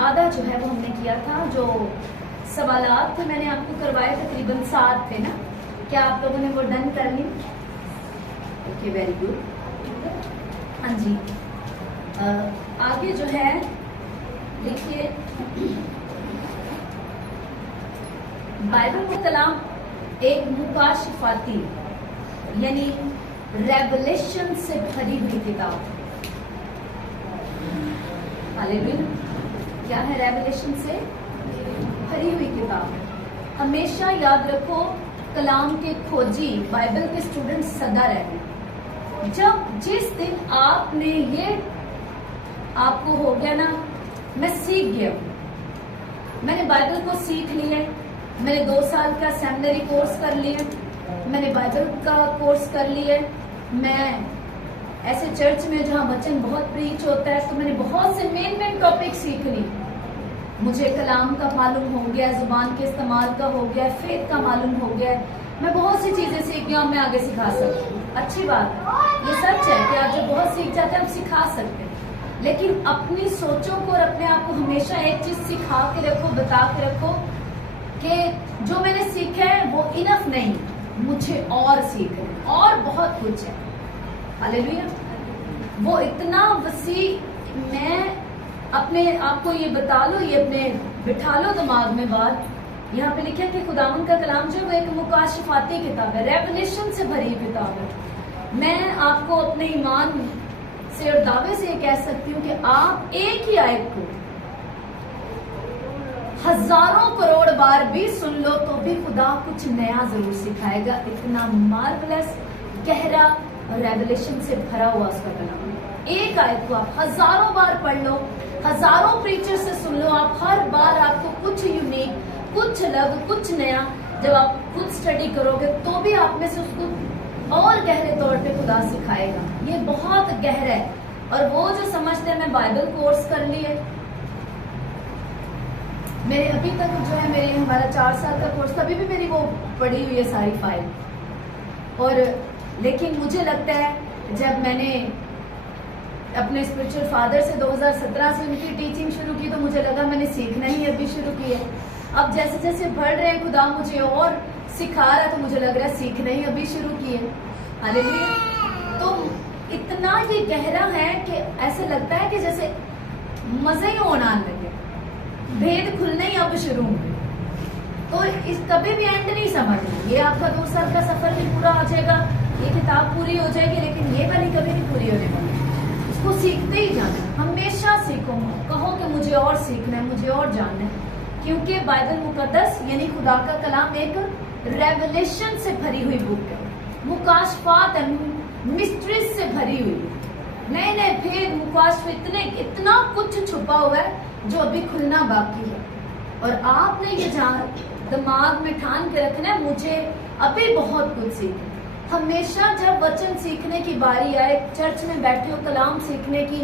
आधा जो है वो हमने किया था, जो सवालात थे मैंने आपको करवाए तकरीबन 7 थे ना। क्या आप लोगों ने वो डन कर ली? Okay, very good. हाँ जी, आगे जो है देखिए, बाइबल का कलाम एक मुकाशिफाती यानी रेवलेशन से भरी हुई किताब। हालेलुया। क्या है? रेवलेशन से भरी हुई किताब। हमेशा याद रखो, कलाम के खोजी बाइबल के स्टूडेंट सदा रहे। जब जिस दिन आपने ये आपको हो गया ना, मैं सीख गया, मैंने बाइबल को सीख लिया, मैंने 2 साल का सेमिनरी कोर्स कर लिया, मैंने बाइबल का कोर्स कर लिया, मैं ऐसे चर्च में जहाँ वचन बहुत प्रीच होता है तो मैंने बहुत से मेन टॉपिक सीख ली। मुझे कलाम का मालूम हो गया, जुबान के इस्तेमाल का हो गया, फेथ का मालूम हो गया, मैं बहुत सी चीजें सीख गया, मैं आगे सिखा सकती हूँ। अच्छी बात है, ये सच है कि आप जब बहुत सीख जाते हैं आप सिखा सकते हैं, लेकिन अपनी सोचों को और अपने आप को हमेशा एक चीज सिखा के रखो, बता के रखो कि जो मैंने सीखा है वो इनफ नहीं, मुझे और सीखना है और बहुत कुछ है। हालेलुया। वो इतना वसी, मैं अपने आप को ये बता लो, ये अपने बिठा लो दिमाग में बात। यहाँ पे लिखा है कि खुदावंद का कलाम जो वो एक मुकाशिफाती किताब है, रेवलेशन से भरी किताब है। मैं आपको अपने ईमान से और दावे से ये कह सकती हूँ कि आप एक ही आयत को हजारों करोड़ बार भी सुन लो तो भी खुदा कुछ नया जरूर सिखाएगा। इतना मार्वलस, गहरा और रेवलेशन से भरा हुआ उसका कलाम। एक आयत को आप हजारों बार पढ़ लो, हजारों प्रीचर से सुन लो, आप हर बार आपको कुछ यूनिक, कुछ अलग, कुछ नया, जब आप खुद स्टडी करोगे तो भी आप में से उसको और गहरे तौर पे खुदा सिखाएगा। ये बहुत गहरा है। और वो जो समझते हैं मैं बाइबल कोर्स कर लिए, मेरे अभी तक जो है मेरे हमारा 4 साल का कोर्स, अभी भी मेरी वो पड़ी हुई है सारी फाइल। और लेकिन मुझे लगता है जब मैंने अपने स्पिरिचुअल फादर से 2017 से उनकी टीचिंग शुरू की तो मुझे लगा मैंने सीखना ही अभी शुरू किया है। अब जैसे जैसे बढ़ रहे हैं खुदा मुझे और सिखा रहा है तो मुझे लग रहा है सीखना ही अभी शुरू किए। हालेलुया। तो इतना ये गहरा है कि ऐसे लगता है कि जैसे मजे ही होना लगे, भेद खुलने ही अब शुरू हुए। तो इस कभी भी एंड नहीं समझना। ये आपका 2 साल का सफर भी पूरा हो जाएगा, ये किताब पूरी हो जाएगी, लेकिन ये वाली कभी नहीं पूरी होने वाली। उसको सीखते ही जाना, हमेशा सीखो, कहो कि मुझे और सीखना है, मुझे और जानना है, क्योंकि बाइबल मुकद्दस यानी खुदा का कलाम एक रेवलेशन से भरी हुई बुक है, मुकाशफात मिस्ट्रीज से भरी हुई है, नए नए भेद, मुकाशफ, इतना कुछ छुपा हुआ है जो अभी खुलना बाकी है। और आपने ये दिमाग में ठान के रखना है, मुझे अभी बहुत कुछ सीखना। हमेशा जब वचन सीखने की बारी आए, चर्च में बैठे हो, कलाम सीखने की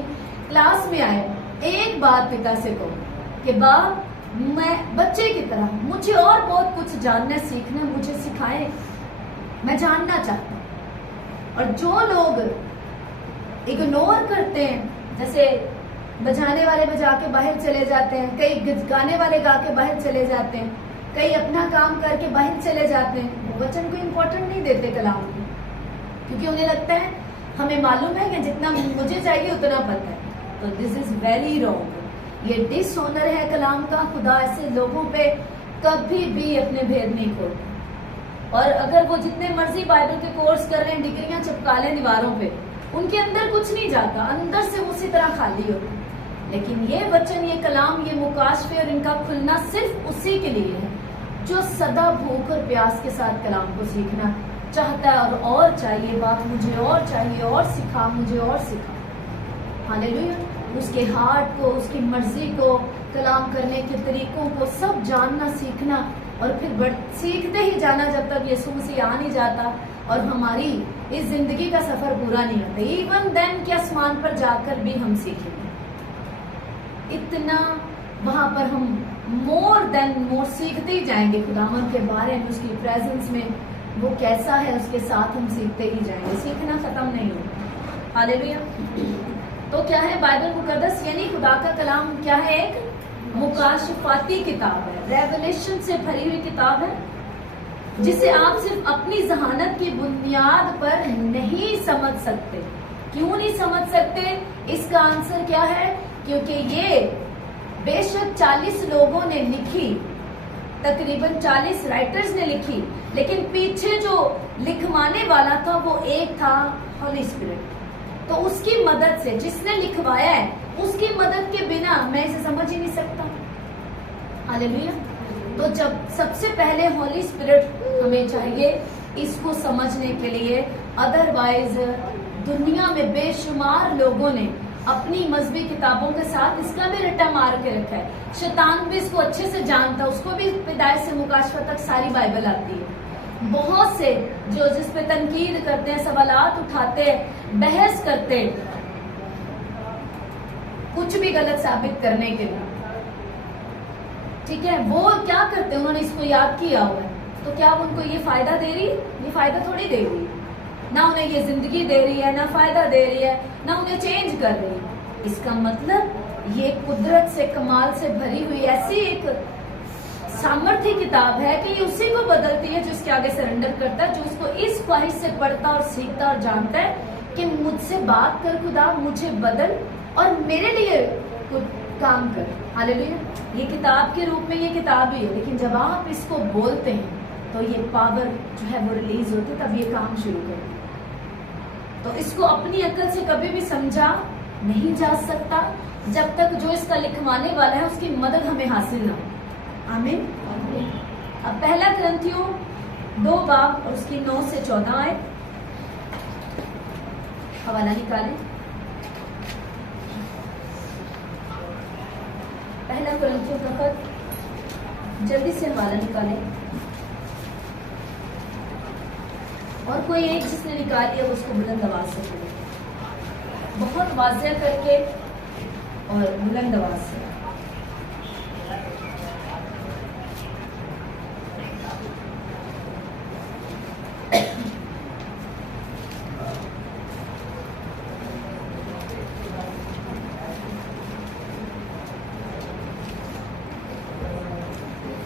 क्लास में आए, एक बात पिता से कहो कि बाप, मैं बच्चे की तरह मुझे और बहुत कुछ जानना है, सीखना, मुझे सिखाएं, मैं जानना चाहता हूँ। और जो लोग इग्नोर करते हैं, जैसे बजाने वाले बजा के बाहर चले जाते हैं, कई गाने वाले गा के बाहर चले जाते हैं, कई अपना काम करके बाहर चले जाते हैं, वो वचन को इम्पोर्टेंट नहीं देते कलाम को, क्योंकि उन्हें लगता है हमें मालूम है कि जितना मुझे चाहिए उतना पता है। तो दिस इज वेरी रॉन्ग। ये डिसऑनर है कलाम का। खुदा ऐसे लोगों पे कभी भी अपने भेद नहीं खोलता। और अगर वो जितने मर्जी बाइबल के कोर्स कर रहे हैं, डिग्रियां चिपका लें दीवारों पे, उनके अंदर कुछ नहीं जाता, अंदर से उसी तरह खाली होता। लेकिन ये वचन, ये कलाम, ये मुकाशफे और इनका खुलना सिर्फ उसी के लिए है जो सदा भूख और प्यास के साथ कलाम को सीखना चाहता है और चाहिए। बाप, मुझे और चाहिए, और सिखा, मुझे और सिखा। हालेलुया। उसके हार्ट को, उसकी मर्जी को, कलाम करने के तरीकों को सब जानना, सीखना, और फिर सीखते ही जाना जब तक यीशु मसीह आ नहीं जाता और हमारी इस जिंदगी का सफर पूरा नहीं होता। इवन देन कि आसमान पर जाकर भी हम सीखेंगे, इतना वहां पर हम मोर देन मोर सीखते ही जाएंगे खुदावन के बारे में, उसकी प्रेजेंस में वो कैसा है, उसके साथ हम सीखते ही जाएंगे, सीखना खत्म नहीं होगा। हालेलुया। तो क्या है बाइबल मुकद्दस यानी खुदा का कलाम क्या है? एक मुकाशफाती किताब है, रेवलेशन से भरी हुई किताब है, जिसे आप सिर्फ अपनी जहानत की बुनियाद पर नहीं समझ सकते। क्यों नहीं समझ सकते? इसका आंसर क्या है? क्योंकि ये बेशक 40 लोगों ने लिखी, तकरीबन 40 राइटर्स ने लिखी, लेकिन पीछे जो लिखवाने वाला था वो एक था, होली स्पिरिट। तो उसकी मदद से, जिसने लिखवाया है उसकी मदद के बिना मैं इसे समझ ही नहीं सकता। हालेलुया। तो जब सबसे पहले होली स्पिरिट हमें चाहिए इसको समझने के लिए, अदरवाइज दुनिया में बेशुमार लोगों ने अपनी मजहबी किताबों के साथ इसका भी रट्टा मार के रखा है। शैतान भी इसको अच्छे से जानता है, उसको भी हिदायत से मुकाशफा तक सारी बाइबल आती है। बहुत से जो जिस पे तनकीद करते हैं, सवालात उठाते हैं, बहस करते हैं कुछ भी गलत साबित करने के लिए, ठीक है, वो क्या करते हैं? उन्होंने इसको याद किया हुआ है, तो क्या उनको ये फायदा दे रही है? ये फायदा थोड़ी दे रही है, ना उन्हें ये जिंदगी दे रही है, ना फायदा दे रही है, ना उन्हें चेंज कर रही है। इसका मतलब ये कुदरत से, कमाल से भरी हुई ऐसी एक सामर्थ्य किताब है कि ये उसी को बदलती है जो इसके आगे सरेंडर करता है, जो उसको इस ख्वाहिश से पढ़ता और सीखता और जानता है कि मुझसे बात कर खुदा, मुझे बदल और मेरे लिए कुछ काम कर। हालेलुया। ये किताब के रूप में ये किताब ही है, लेकिन जब आप इसको बोलते हैं तो ये पावर जो है वो रिलीज होती है, तब ये काम शुरू करती है। तो इसको अपनी अकल से कभी भी समझा नहीं जा सकता जब तक जो इसका लिखवाने वाला है उसकी मदद हमें हासिल ना हो। आमीन। अब पहला ग्रंथियों 2 बाब और उसकी 9 से 14 आए, हवाला निकालें। पहला ग्रंथियों का खत, जल्दी से हवाला निकालें। और कोई एक जिसने निकाल लिया उसको बुलंद आवाज से पढ़े, बहुत वाज़ेह करके और बुलंद आवाज से।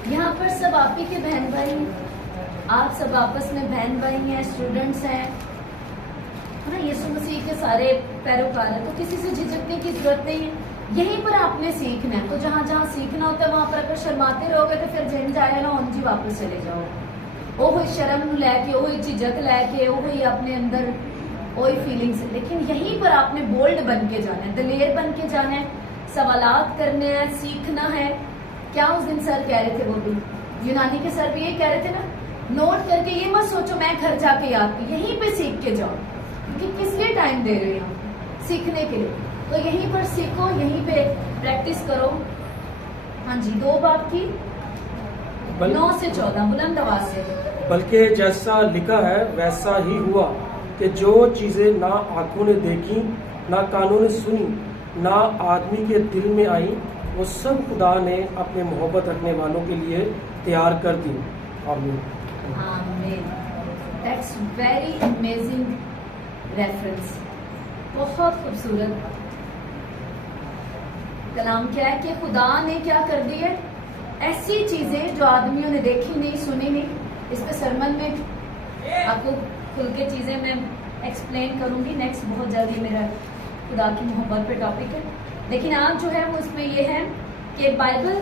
यहाँ पर सब आप ही के बहन भाई हैं, आप सब आपस में बहन भाई हैं, स्टूडेंट्स हैं, है ना, यीशु मसीह के सारे पैरोकार हैं, तो किसी से झिझकने की जरूरत नहीं है। यहीं पर आपने सीखना है, तो जहाँ जहाँ सीखना होता है वहां पर अगर शर्माते रहोगे तो फिर झिंझ आए ना जी वापस चले जाओ, वो शर्म लैके, वो झिझक लैके, वो अपने अंदर वही फीलिंग्स। लेकिन यहीं पर आपने बोल्ड बन के जाना है, दलेर बन के जाना है, सवालात करने हैं, सीखना है। क्या उस दिन सर कह रहे थे, वो भी यूनानी के सर भी ये कह रहे थे ना, नोट करके ये मत सोचो मैं घर जाके याद की, यहीं पे सीख के जाओ, क्योंकि किस लिए टाइम दे रहे हो? सीखने के लिए। तो यहीं पर सीखो, यहीं पे प्रैक्टिस करो। हाँ जी, 2 बाब की 9 से 14 बुलंद आवाज से। बल्कि जैसा लिखा है वैसा ही हुआ कि जो चीजें ना आंखों ने देखी, ना कानों ने सुनी, ना आदमी के दिल में आई, वो सब खुदा ने अपने मोहब्बत रखने वालों के लिए तैयार कर दी। आमीन। आमीन। दैट्स वेरी अमेजिंग रेफरेंस, बहुत खूबसूरत कलाम। क्या है कि खुदा ने क्या कर दी है? ऐसी चीजें जो आदमियों ने देखी नहीं, सुनी नहीं। इस पे सरमन में आपको खुल के चीजें मैं एक्सप्लेन करूंगी नेक्स्ट, बहुत जल्दी मेरा खुदा की मोहब्बत पे टॉपिक है। लेकिन आज जो है वो इसमें ये है कि बाइबल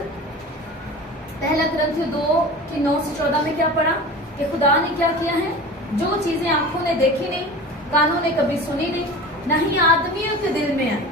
पहला ग्रंथ 2 की 9 से 14 में क्या पढ़ा कि खुदा ने क्या किया है? जो चीजें आंखों ने देखी नहीं, कानों ने कभी सुनी नहीं, ना ही आदमियों के दिल में आई।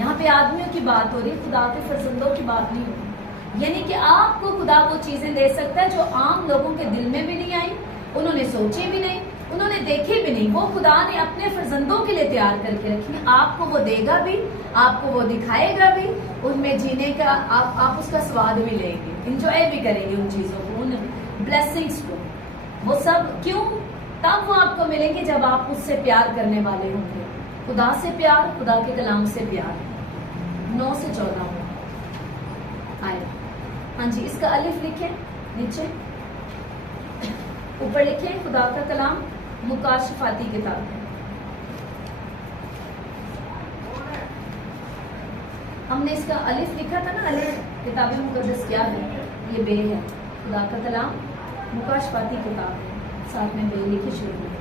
यहाँ पे आदमियों की बात हो रही है, खुदा के फरजंदों की बात नहीं हो रही। यानी कि आपको खुदा वो चीजें दे सकता है जो आम लोगों के दिल में भी नहीं आई, उन्होंने सोची भी नहीं, उन्होंने देखे भी नहीं। वो खुदा ने अपने फरजंदों के लिए तैयार करके रखी है। आपको वो देगा भी, आपको वो दिखाएगा भी, उनमें जीने का आप उसका स्वाद भी लेंगे, इंजॉय भी करेंगे उन चीजों को, उन ब्लेसिंग्स को। वो सब क्यों? तब वो आपको मिलेंगे जब आप उससे प्यार करने वाले होंगे। खुदा से प्यार, खुदा के कलाम से प्यार। 9 से 14 आए। हाँ जी, इसका अलिफ लिखें नीचे, ऊपर लिखें खुदा का कलाम मुकाशफाती किताब है। हमने इसका अलिफ लिखा था ना, अलिफ किताब मुकद्दस क्या है, ये बे है, खुदा का कलाम मुकाशफाती किताब है, साथ में बे लिखी शुरू में।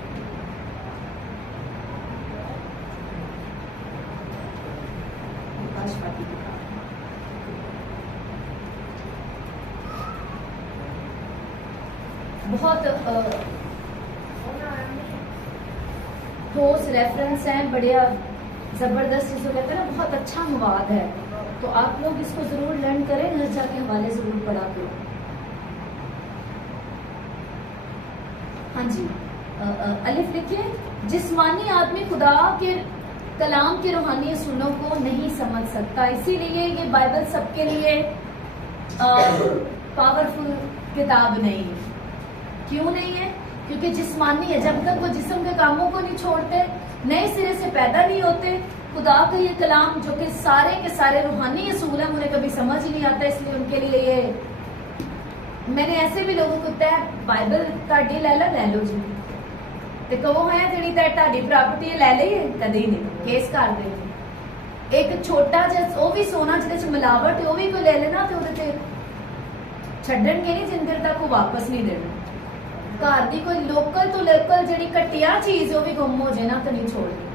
मुकाशफाती किताब बहुत ठोस रेफरेंस है, बढ़िया जबरदस्त, जिसको कहते हैं ना बहुत अच्छा अनुवाद है। तो आप लोग इसको जरूर लर्न करें, घर जाके हवाले जरूर पढ़ा करो। हाँ जी, अलिफ लिखिए। जिस्मानी आदमी खुदा के कलाम के रूहानी सुनों को नहीं समझ सकता, इसीलिए ये बाइबल सबके लिए पावरफुल किताब नहीं है। क्यों नहीं है? क्योंकि जिस्मानी है, जब तक वो जिस्म के कामों को नहीं छोड़ते, नए सिरे से पैदा नहीं होते, खुदा का ये कलाम जो कि सारे के सारे रूहानी असूल है, उन्हें कभी समझ ही नहीं आता। इसलिए उनके लिए ये, मैंने ऐसे भी लोगों को कहा बाइबल ਤੁਹਾਡੀ ਲੈ लो जी, ਤੇ ਕਹੋ ਹੈ ਜਿਹੜੀ ਤੁਹਾਡੀ ਪ੍ਰਾਪਰਟੀ ਲੈ ਲਈਏ, ਕਦੇ ਨਹੀਂ, ਕੇਸ ਕਰ ਦੇ। ਇੱਕ ਛੋਟਾ ਜਿਹਾ ਉਹ ਵੀ ਸੋਨਾ ਜਿਹਦੇ ਚ ਮਿਲਾਵਟ ਹੈ, ਉਹ ਵੀ ਕੋਈ ਲੈ ਲੈਣਾ ਤੇ ਉਹਦੇ ਤੇ ਛੱਡਣਗੇ ਨਹੀਂ ਜਿੰਨ ਦੇਰ ਤੱਕ ਉਹ ਵਾਪਸ ਨਹੀਂ ਦੇਣਾ। घर की कोई लोकल तो लोकल जी घटिया चीज वो भी गुम हो जाए ना तो नहीं छोड़नी,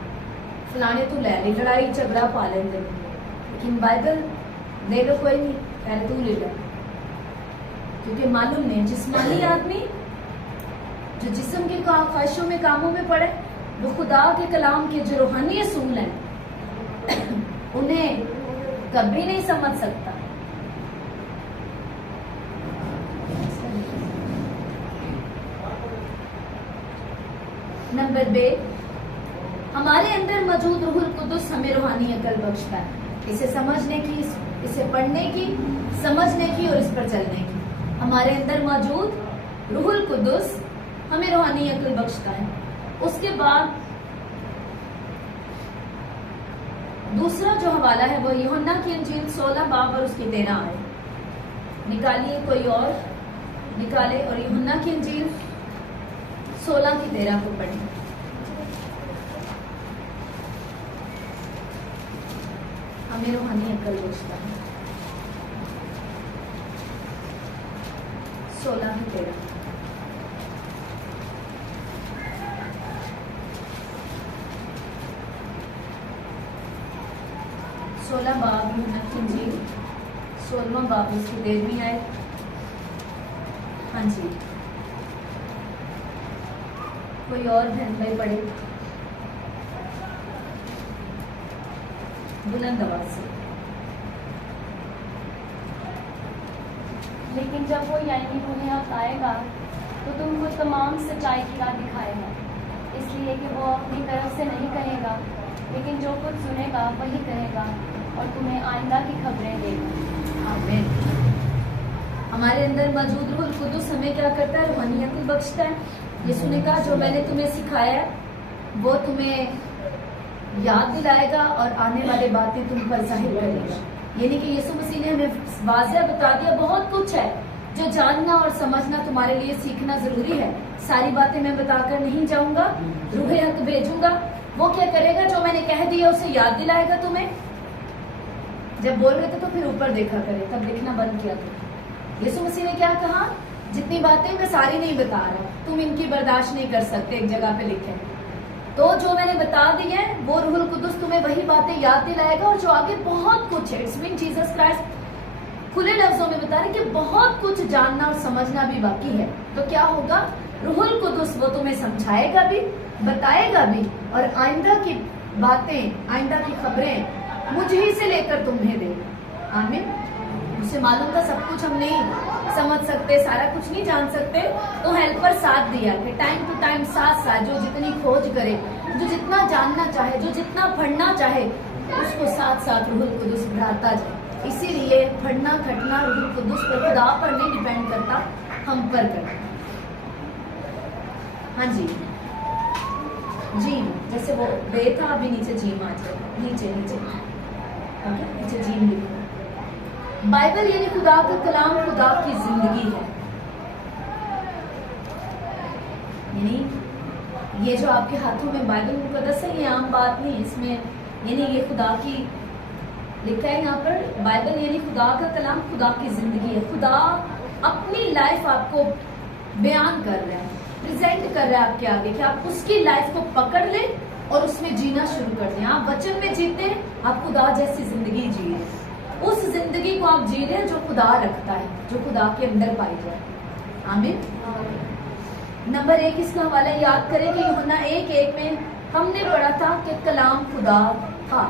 फलाने तू ले ली, लड़ाई झगड़ा पा लेंगे। लेकिन बाइबल ले लो कोई नहीं, पहले तू ले लो, क्योंकि मालूम नहीं जिस्मानी आदमी जो जिस्म की ख्वाहिशों में कामों में पड़े, वो खुदा के कलाम के जो रूहानी असूल हैं उन्हें कभी नहीं समझ सकता। नंबर बे, हमारे अंदर मौजूद रूहुल कुदुस हमें रूहानी अकल बख्शता है, इसे समझने की, इसे पढ़ने की, समझने की और इस पर चलने की। हमारे अंदर मौजूद रूहुल कुदुस हमें रूहानी अकल बख्शता है। उसके बाद दूसरा जो हवाला है वो यूहन्ना की इंजील 16 बाब और उसकी 13 आयत निकालिए, कोई और निकाले और यूहन्ना की इंजील 16 की 13 को पढ़ें। हमें रूहानी अकल बख्शता है। 16 की 13 16 बाब यूहन्ना की इंजील 16वां बाब उसकी 13वीं आयत। हाँ जी, कोई और बहन भाई पढ़े बुलंद आवाज से। लेकिन जब वो यानी उन्हें आएगा तो तुमको तमाम सच्चाई की राह दिखाएगा, इसलिए कि वो अपनी तरफ से नहीं कहेगा, लेकिन जो कुछ सुनेगा वही कहेगा और तुम्हें आइंदा की खबरें देगा। आमीन। हमारे अंदर मौजूद रूहुल कुदुस हमें क्या करता है? रूहानियत बख्शता है। यीशु ने कहा जो मैंने तुम्हें सिखाया है वो तुम्हें याद दिलाएगा और आने वाली बातें तुम पर जाहिर करेगा। यानी कि यीशु मसीह ने हमें वाज़ेह बता दिया, बहुत कुछ है जो जानना और समझना तुम्हारे लिए सीखना जरूरी है। सारी बातें मैं बताकर नहीं जाऊंगा, रूह हक भेजूंगा, वो क्या करेगा? जो मैंने कह दिया उसे याद दिलाएगा तुम्हें। जब बोल रहे थे तो फिर ऊपर देखा करे, तब देखना बंद किया था। यीशु मसीह ने क्या कहा? जितनी बातें मैं सारी नहीं बता रहा, तुम इनकी बर्दाश्त नहीं कर सकते, एक जगह पे लिखे। तो जो मैंने बता दी है वो रूहुल कुदुस तुम्हें वही बातें याद दिलाएगा, और जो आगे बहुत कुछ है, इट्स मीन जीसस क्राइस्ट खुले लफ्जों में बता रहे कि बहुत कुछ जानना और समझना भी बाकी है। तो क्या होगा? रूहुल कुदुस वो तुम्हें समझाएगा भी, बताएगा भी, और आइंदा की बातें, आइंदा की खबरें मुझ ही से लेकर तुम्हें देगा। आमीन। उसे मालूम था सब कुछ हम नहीं समझ सकते, सारा कुछ नहीं जान सकते, तो हेल्पर साथ दिया कि टाइम टू टाइम साथ साथ जो जितनी खोज करे, जो जितना जानना चाहे, जो जितना पढ़ना चाहे, उसको साथ साथ रूहुल कुदुस बढ़ाता जाए। इसीलिए पढ़ना खटना रूहुल कुदुस पर, खुदा पर नहीं डिपेंड करता, हम पर करता। हाँ जी, जीम जैसे वो बे था, अभी नीचे जीम आ जाए, नीचे नीचे नीचे जीम लिखो। बाइबल यानी खुदा का कलाम, खुदा की जिंदगी है। यानी ये जो आपके हाथों में बाइबल मुकद्दस है, ये आम बात नहीं, इसमें यानी ये खुदा की लिखा है यहाँ पर, बाइबल यानी खुदा का कलाम, खुदा की जिंदगी है। खुदा अपनी लाइफ आपको बयान कर रहा है, प्रेजेंट कर रहा है आपके आगे कि आप उसकी लाइफ को पकड़ ले और उसमें जीना शुरू कर दें। आप वचन में जीते, आप खुदा जैसी जिंदगी जिए, उस जिंदगी को आप जी रहे जो खुदा रखता है, जो खुदा के अंदर पाई जाए। आमीन। नंबर 1 इसका हवाला याद करें कि यूहन्ना 1:1 में हमने पढ़ा था कि कलाम खुदा था।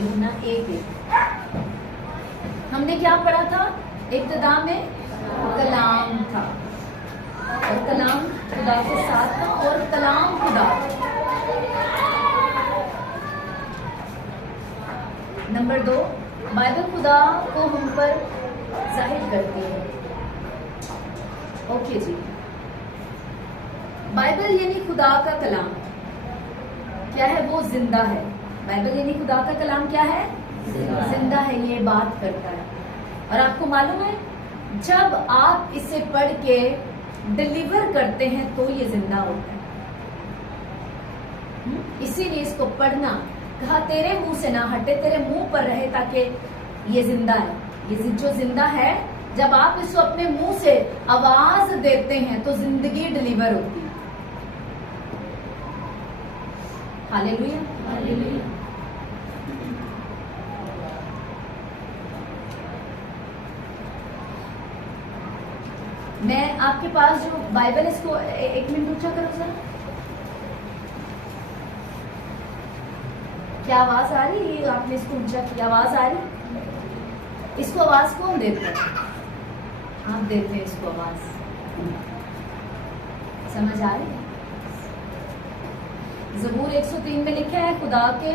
यूहन्ना 1:1 हमने क्या पढ़ा था? इब्तिदा में कलाम था और कलाम खुदा के साथ था और कलाम खुदा था। नंबर 2, बाइबल खुदा को हम पर जाहिर करती है। ओके जी, बाइबल यानी खुदा का कलाम क्या है? वो जिंदा है। बाइबल यानी खुदा का कलाम क्या है? जिंदा है, ये बात करता है। और आपको मालूम है, जब आप इसे पढ़ के डिलीवर करते हैं तो ये जिंदा होता है। इसीलिए इसको पढ़ना कहा, तेरे मुंह से ना हटे, तेरे मुंह पर रहे, ताकि ये जिंदा है। ये जो जिंदा है, जब आप इसको अपने मुंह से आवाज देते हैं तो जिंदगी डिलीवर होती है। Hallelujah, hallelujah. मैं आपके पास जो बाइबल, इसको 1 मिनट ऊंचा करो सर। क्या आवाज आ रही है? आपने इसको ऊंचा किया, आवाज आ रही? इसको आवाज कौन देता है? आप देते हैं इसको आवाज। समझ आ रही है? ज़बूर 103 में लिखा है, खुदा के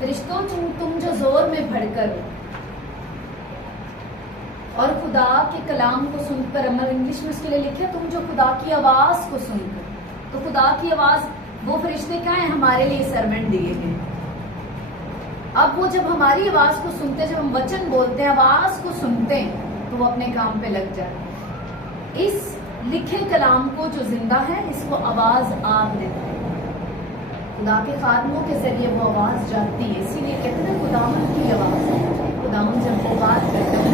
फरिश्तों तुम जो जोर में भड़कर हो और खुदा के कलाम को सुनकर, अमर इंग्लिश में उसके लिए लिखा, तुम जो खुदा की आवाज को सुनकर। तो खुदा की आवाज, वो फरिश्ते क्या है? हमारे लिए सर्वेंट दिए गए। अब वो जब हमारी आवाज को सुनते हैं, जब हम वचन बोलते हैं, आवाज को सुनते हैं, तो वो अपने काम पे लग जाए। इस लिखे कलाम को जो जिंदा है, इसको आवाज आप देते हैं। खुदा के खादमों के जरिए वो आवाज जाती है। इसीलिए कहते हैं खुदावन की आवाज है। खुदावन जब वो बात करते हैं,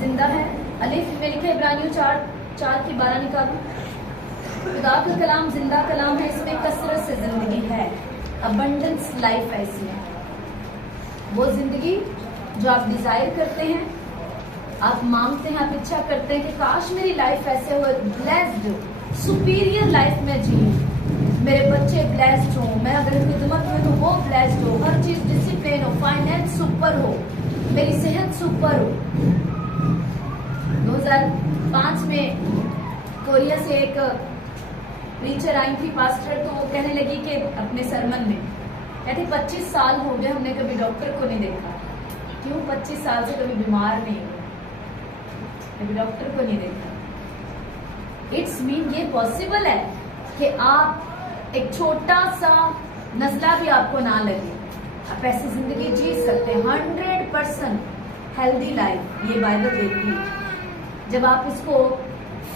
जिंदा है। अलिफ में लिखा, इब्रानियों 4 की 12 निकालो। खुदा का कलाम जिंदा कलाम है, इसमें कसरत से जिंदगी है, अबंडेंस लाइफ है इसमें। वो जिंदगी जो आप डिजायर करते हैं, आप मांगते हैं, आप इच्छा करते हैं कि काश मेरी लाइफ ऐसे हो, ब्लेस्ड, सुपीरियर लाइफ में जी, मेरे बच्चे ब्लेस्ड हो, मैं अगर खिदमत में तो वो ब्लेस्ड हो, हर चीज डिसिप्लिन हो, फाइनेंस सुपर हो, मेरी सेहत सुपर हो। 2005 में कोरिया से एक प्रीचर आई थी, पास्टर, तो वो कहने लगी कि अपने सरमन में कहती 25 साल हो गए हमने कभी डॉक्टर को नहीं देखा। क्यों? 25 साल से कभी बीमार नहीं हुए, कभी डॉक्टर को नहीं देखा। इट्स मीन ये पॉसिबल है कि आप एक छोटा सा नजला भी आपको ना लगे, आप ऐसी जिंदगी जी सकते हैं। 100% हेल्दी लाइफ ये बाइबल देती है। जब आप इसको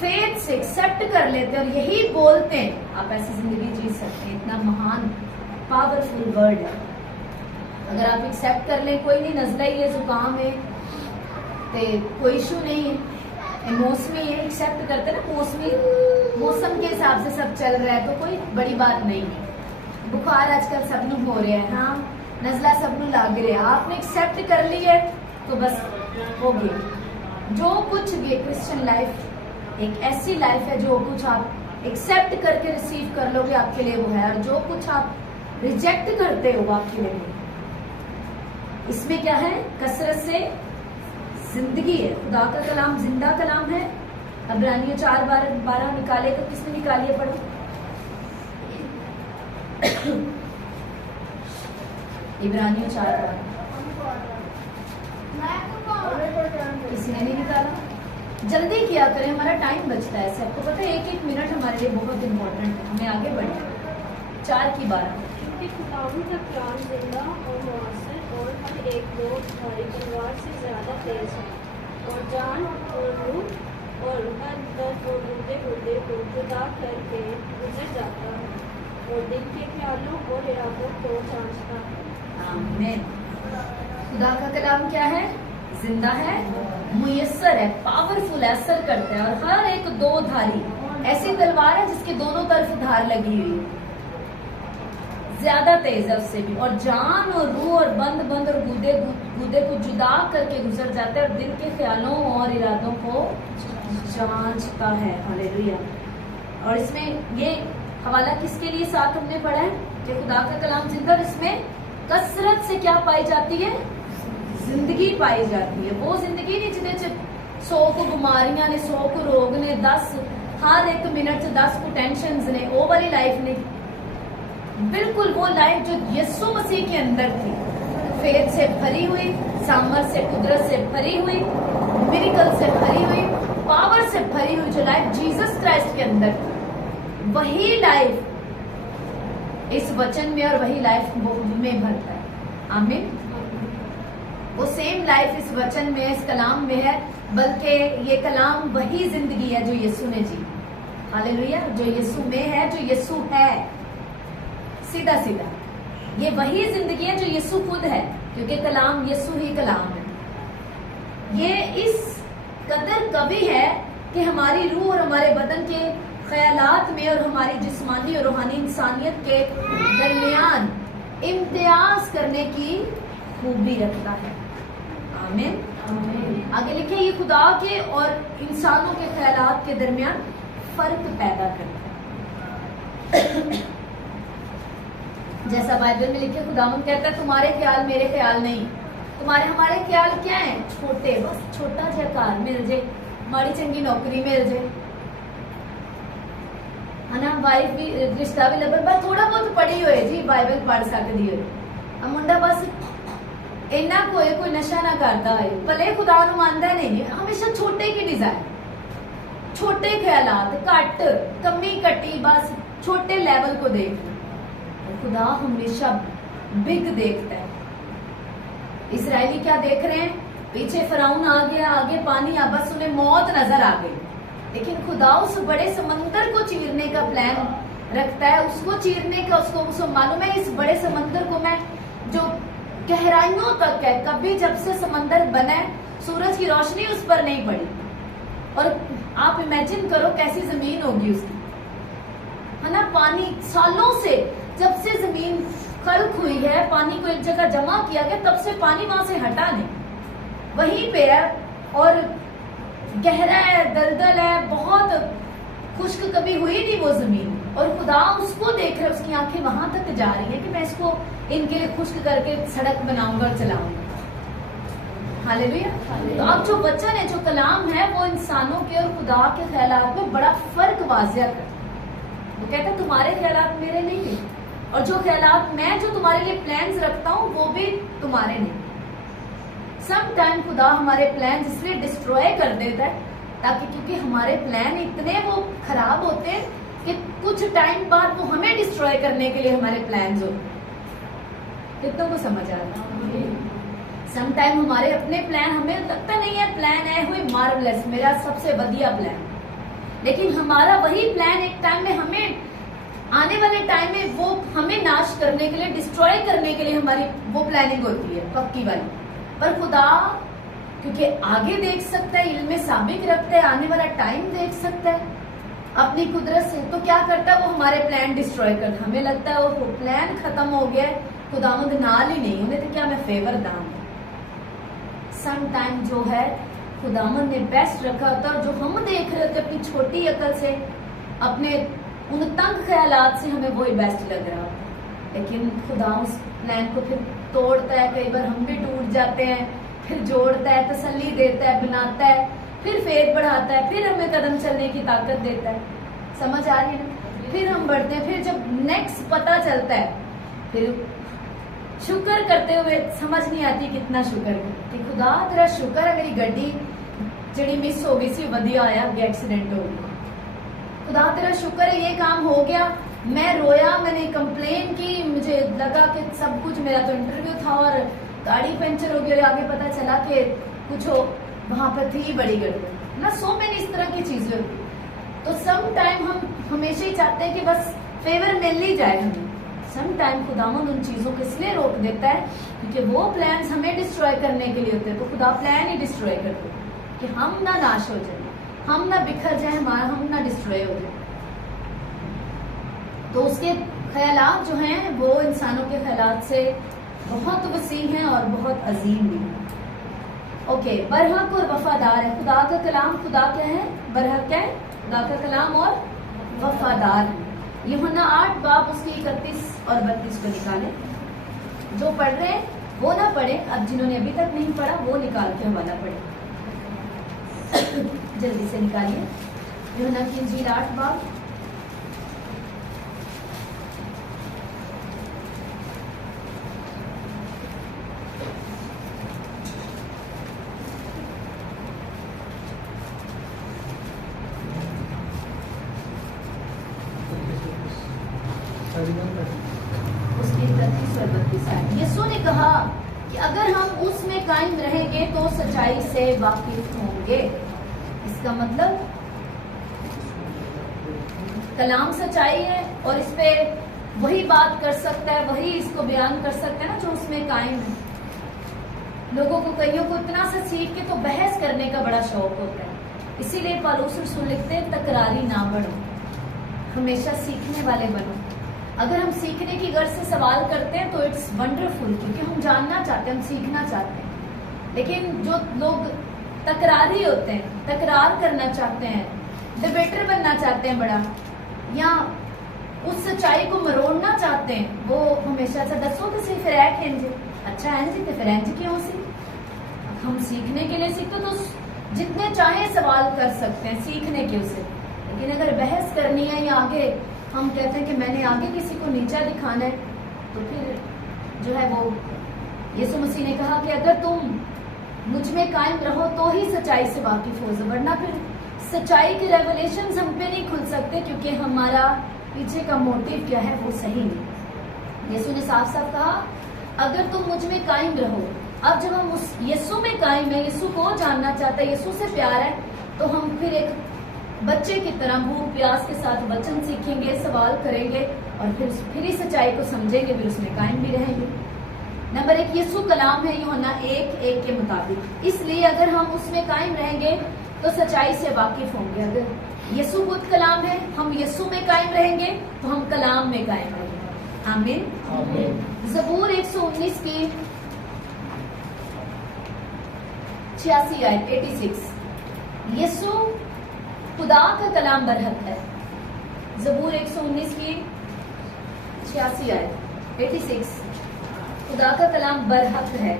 फेथ से एक्सेप्ट कर लेते हैं और यही बोलते हैं, आप ऐसी जिंदगी जी सकते हैं। इतना महान पावरफुल वर्ड है। अगर आप एक्सेप्ट कर लें, कोई नहीं, नजला ही है, जुकाम है, तो कोई इशू नहीं है, मौसमी है, एक्सेप्ट करते ना, मौसम के हिसाब से सब चल रहा है, तो कोई बड़ी बात नहीं है। बुखार आजकल सबनों हो रहा है, हाँ, नजला सबनों लाग रहा है, आपने एक्सेप्ट कर ली है तो बस हो गया। जो कुछ ये क्रिश्चियन लाइफ एक ऐसी लाइफ है, जो कुछ आप एक्सेप्ट करके रिसीव कर लोगे आपके लिए वो है, और जो कुछ आप रिजेक्ट करते हो आपके लिए वो। इसमें क्या है? कसरत से जिंदगी है। खुदा का कलाम जिंदा कलाम है। इब्रानियों 4:12 निकाले तो किसने निकालिए? पढ़ो। इब्रानियों 4:12 किसी ने नहीं निकाला? जल्दी किया करें, हमारा टाइम बचता है। ऐसे आपको पता है 1-1 मिनट हमारे लिए बहुत इंपॉर्टेंट है, हमें आगे बढ़ना है। 4:12 क्योंकि खुदावंद का कलाम जिंदा और मुअस्सर और एक दो धारी तलवार से ज्यादा तेज है और जान और रूह और हर दर्द और गुर्दे गुर्दे को जुदा करके गुजर जाता है और दिल के ख्यालों और इरादों को जांचता है। आमीन। खुदा का कलाम क्या है? जिंदा है, मुयस्सर है, पावरफुल है, असर करता है और हर एक दो धारी ऐसी तलवार है जिसके दोनों तरफ धार लगी हुई है, ज्यादा तेज है उससे भी, और जान और रूह और बंद बंद और गुदे गुदे को जुदा करके गुजर जाता है और दिल के ख्यालों और इरादों को जांचता है। हालेलुया। और इसमें ये हवाला किसके लिए साथ हमने पढ़ा है कि खुदा का कलाम जिंदा, इसमें कसरत से क्या पाई जाती है? जिंदगी पाई जाती है। वो जिंदगी नहीं जिदे 100 को बीमारियां ने, 100 को रोग ने, 10 हर एक मिनट च 10 को टेंशन ने, वो वाली लाइफ नहीं। बिल्कुल वो लाइफ जो यीशु मसीह के अंदर थी, फेथ से भरी हुई, सामर्थ से, कुदरत से भरी हुई, मिरेकल से भरी हुई, पावर से भरी हुई, जो लाइफ जीसस क्राइस्ट के अंदर थी, वही लाइफ इस वचन में और वही लाइफ में भरता है। आमीन। वो सेम लाइफ इस वचन में, इस कलाम में है, बल्कि ये कलाम वही जिंदगी है जो यीशु ने जी। हालेलुया। जो यीशु में है, जो यीशु है, सीधा सीधा ये वही जिंदगी है जो यीशु खुद है, क्योंकि कलाम यीशु ही कलाम है। ये इस कदर कवि है कि हमारी रूह और हमारे बदन के ख्यालात में और हमारी जिस्मानी और रूहानी इंसानियत के दरमियान इम्तियाज करने की खूबी रखता है। आमीन। आगे लिखे, ये खुदा के और इंसानों के ख्यालात के दरमियान फर्क पैदा करता है। जैसा बाइबल में लिखे, खुदावंद कहता है तुम्हारे ख्याल मेरे ख्याल नहीं। तुम्हारे हमारे ख्याल क्या है? छोटे, बस छोटा जिहा घर मिल जे, माड़ी चंगी नौकरी मिल जे, है ना, वाइफ भी, रिश्ता भी लगे, बस थोड़ा बहुत पढ़ी होए जी, बाइबल पढ़ सकती हो, मुंडा बस इन्ना कोई नशा ना करता है, भले खुदा नूं मानदा नहीं, हमेशा छोटे की डिजाइन, छोटे ख्यालात, घट कमी कटी, बस छोटे लेवल को देख। खुदा हमेशा बिग देखता है। इस्राएली क्या देख रहे हैं? पीछे फराउन आ गया, आगे पानी, बस उन्हें मौत नजर आ गई, लेकिन खुदा उस बड़े समंदर को चीरने का प्लान रखता है, उसको चीरने का, उसको मालूम है इस बड़े समंदर को मैं जो गहराइयों तक है, कभी जब से समंदर बना है सूरज की रोशनी उस पर नहीं पड़ी, और आप इमेजिन करो कैसी जमीन होगी उसकी, है ना। पानी सालों से, जब से जमीन खल्क हुई है, पानी को एक जगह जमा किया गया, तब से पानी वहां से हटा नहीं, वहीं पे है और गहरा है, दलदल है, बहुत खुश्क कभी हुई नहीं वो जमीन, और खुदा उसको देख रहे, उसकी आंखें वहां तक जा रही है कि मैं इसको इनके लिए खुश्क करके सड़क बनाऊंगा और चलाऊंगा। हालेलुया। तो अब जो वचन है, जो कलाम है, वो इंसानों के और खुदा के ख्यालात में बड़ा फर्क वाजिया करता है। वो कहता है तुम्हारे ख्यालात मेरे नहीं है, और जो ख्यालात मैं जो तुम्हारे लिए प्लान्स रखता हूँ वो भी तुम्हारे नहीं। सम टाइम खुदा हमारे प्लान इसलिए डिस्ट्रॉय कर देता है ताकि, क्योंकि हमारे प्लान इतने वो खराब होते हैं कि कुछ टाइम बाद वो हमें डिस्ट्रॉय करने के लिए हमारे प्लान्स होते हैं। कितनों को समझ आ रहा है? सम टाइम हमारे अपने प्लान, हमें लगता नहीं है प्लान है हुई मार्वलेस, मेरा सबसे बढ़िया प्लान, लेकिन हमारा वही प्लान एक टाइम में हमें आने वाले टाइम में वो हमें नाश करने के लिए, डिस्ट्रॉय करने के लिए हमारी वो प्लानिंग होती है पक्की वाली। पर खुदा क्योंकि आगे देख सकता है, इल्म साबिक रखता है, आने वाला टाइम देख सकता है अपनी कुदरत से, तो क्या करता है वो हमारे प्लान डिस्ट्रॉय करता। हमें लगता है वो प्लान खत्म हो गया, खुदावंद नाल ही नहीं, उन्हें तो क्या मैं फेवर दान। सम टाइम जो है खुदावंद ने बेस्ट रखा होता, और जो हम देख रहे होते अपनी छोटी अकल से, अपने उन तंग ख्यालात से, हमें वही बेस्ट लग रहा होता, लेकिन खुदा उस प्लान को फिर तोड़ता है। कई बार हम भी टूट जाते हैं, फिर जोड़ता है, तसल्ली देता है, बनाता है, फिर फेथ बढ़ाता है, फिर हमें कदम चलने की ताकत देता है। समझ आ रही है ना? फिर हम बढ़ते हैं, फिर जब नेक्स्ट पता चलता है, फिर शुक्र करते हुए समझ नहीं आती कितना शुक्र कि खुदा तेरा शुक्र है, मेरी गड्डी जड़ी मिस हो गई सी, वधिया आया, एक्सीडेंट हो गया, खुदा तेरा शुक्र है ये काम हो गया। मैं रोया, मैंने कंप्लेन की, मुझे लगा कि सब कुछ, मेरा तो इंटरव्यू था और गाड़ी पंचर हो गई और आगे पता चला कि कुछ हो, वहां पर थी बड़ी गड़बड़ ना। सो मैंने इस तरह की चीजें होती। तो सम टाइम हम हमेशा ही चाहते हैं कि बस फेवर मिल ही जाए हमें। सम टाइम खुदावंद उन चीजों को इसलिए रोक देता है क्योंकि वो प्लान्स हमें डिस्ट्रॉय करने के लिए होते हैं। तो खुदा प्लान ही डिस्ट्रॉय करते हैं कि हम ना नाश हो जाए, हम ना बिखर जाए, हम ना डिस्ट्रॉय हो जाए। तो उसके ख्यालात जो हैं वो इंसानों के ख्यालात से बहुत वसी हैं और बहुत अजीम भी हैं। ओके, बरहक और वफादार है खुदा का कलाम। खुदा क्या है? बरहक क्या है? खुदा का कलाम और वफादार है। यूहन्ना 8 बाब उसकी 31 और 32 को निकालें। जो पढ़ रहे हैं वो ना पढ़े, अब जिन्होंने अभी तक नहीं पढ़ा वो निकाल के हवाला पढ़े। जल्दी से निकालिए यूहन्ना की इंजील 8 बाब। उसकी 33 और 32 आयत। यीशु ने कहा कि अगर हम उसमें कायम रहेंगे तो सच्चाई से वाकिफ होंगे। इसका मतलब कलाम सच्चाई है और इस पे वही बात कर सकता है, वही इसको बयान कर सकता है ना जो उसमें कायम है। लोगों को, कईयों को इतना सा सीख के तो बहस करने का बड़ा शौक होता है। इसीलिए पौलुस रसूल लिखते हैं तकरारी ना बनो, हमेशा सीखने वाले बनो। अगर हम सीखने की गर्ज से सवाल करते हैं तो इट्स वंडरफुल, क्योंकि हम जानना चाहते हैं, हम सीखना चाहते हैं। लेकिन जो लोग तकरारी होते हैं, तकरार करना चाहते हैं, डिबेटर बनना चाहते हैं बड़ा, या उस सच्चाई को मरोड़ना चाहते हैं, वो हमेशा से दसो तो सही फिर है खेंजे अच्छा है जी, तो फिर इंज क्यों सी। हम सीखने के लिए सीखते तो जितने चाहे सवाल कर सकते हैं सीखने के उसे। लेकिन अगर बहस करनी है या आगे हम कहते हैं कि मैंने आगे किसी को नीचा दिखाना है, तो फिर जो है वो यीशु मसीह ने कहा कि अगर तुम मुझ में कायम रहो तो ही सच्चाई से वाकिफ हो, वरना फिर सच्चाई के रेवलेशंस हम पे नहीं खुल सकते, क्योंकि हमारा पीछे का मोटिव क्या है वो सही नहीं। यीशु ने साफ साफ कहा अगर तुम मुझ में कायम रहो। अब जब हम उस यीशु में कायम है, यीशु को जानना चाहते हैं, यीशु से प्यार है, तो हम फिर एक बच्चे की तरह भूख प्यास के साथ वचन सीखेंगे, सवाल करेंगे और फिर ही सच्चाई को समझेंगे, फिर उसमें कायम भी रहेंगे। नंबर 1 यीशु कलाम है यूहन्ना 1:1 के मुताबिक। इसलिए अगर हम उसमें कायम रहेंगे तो सच्चाई से वाकिफ होंगे। अगर यीशु खुद कलाम है, हम यीशु में कायम रहेंगे तो हम कलाम में कायम रहेंगे। आमीन। ज़बूर 119 की 86 आयत 86। यीशु खुदा का कलाम बरहक है। ज़बूर 119 की 86 आयत 86। खुदा का कलाम बरहक है।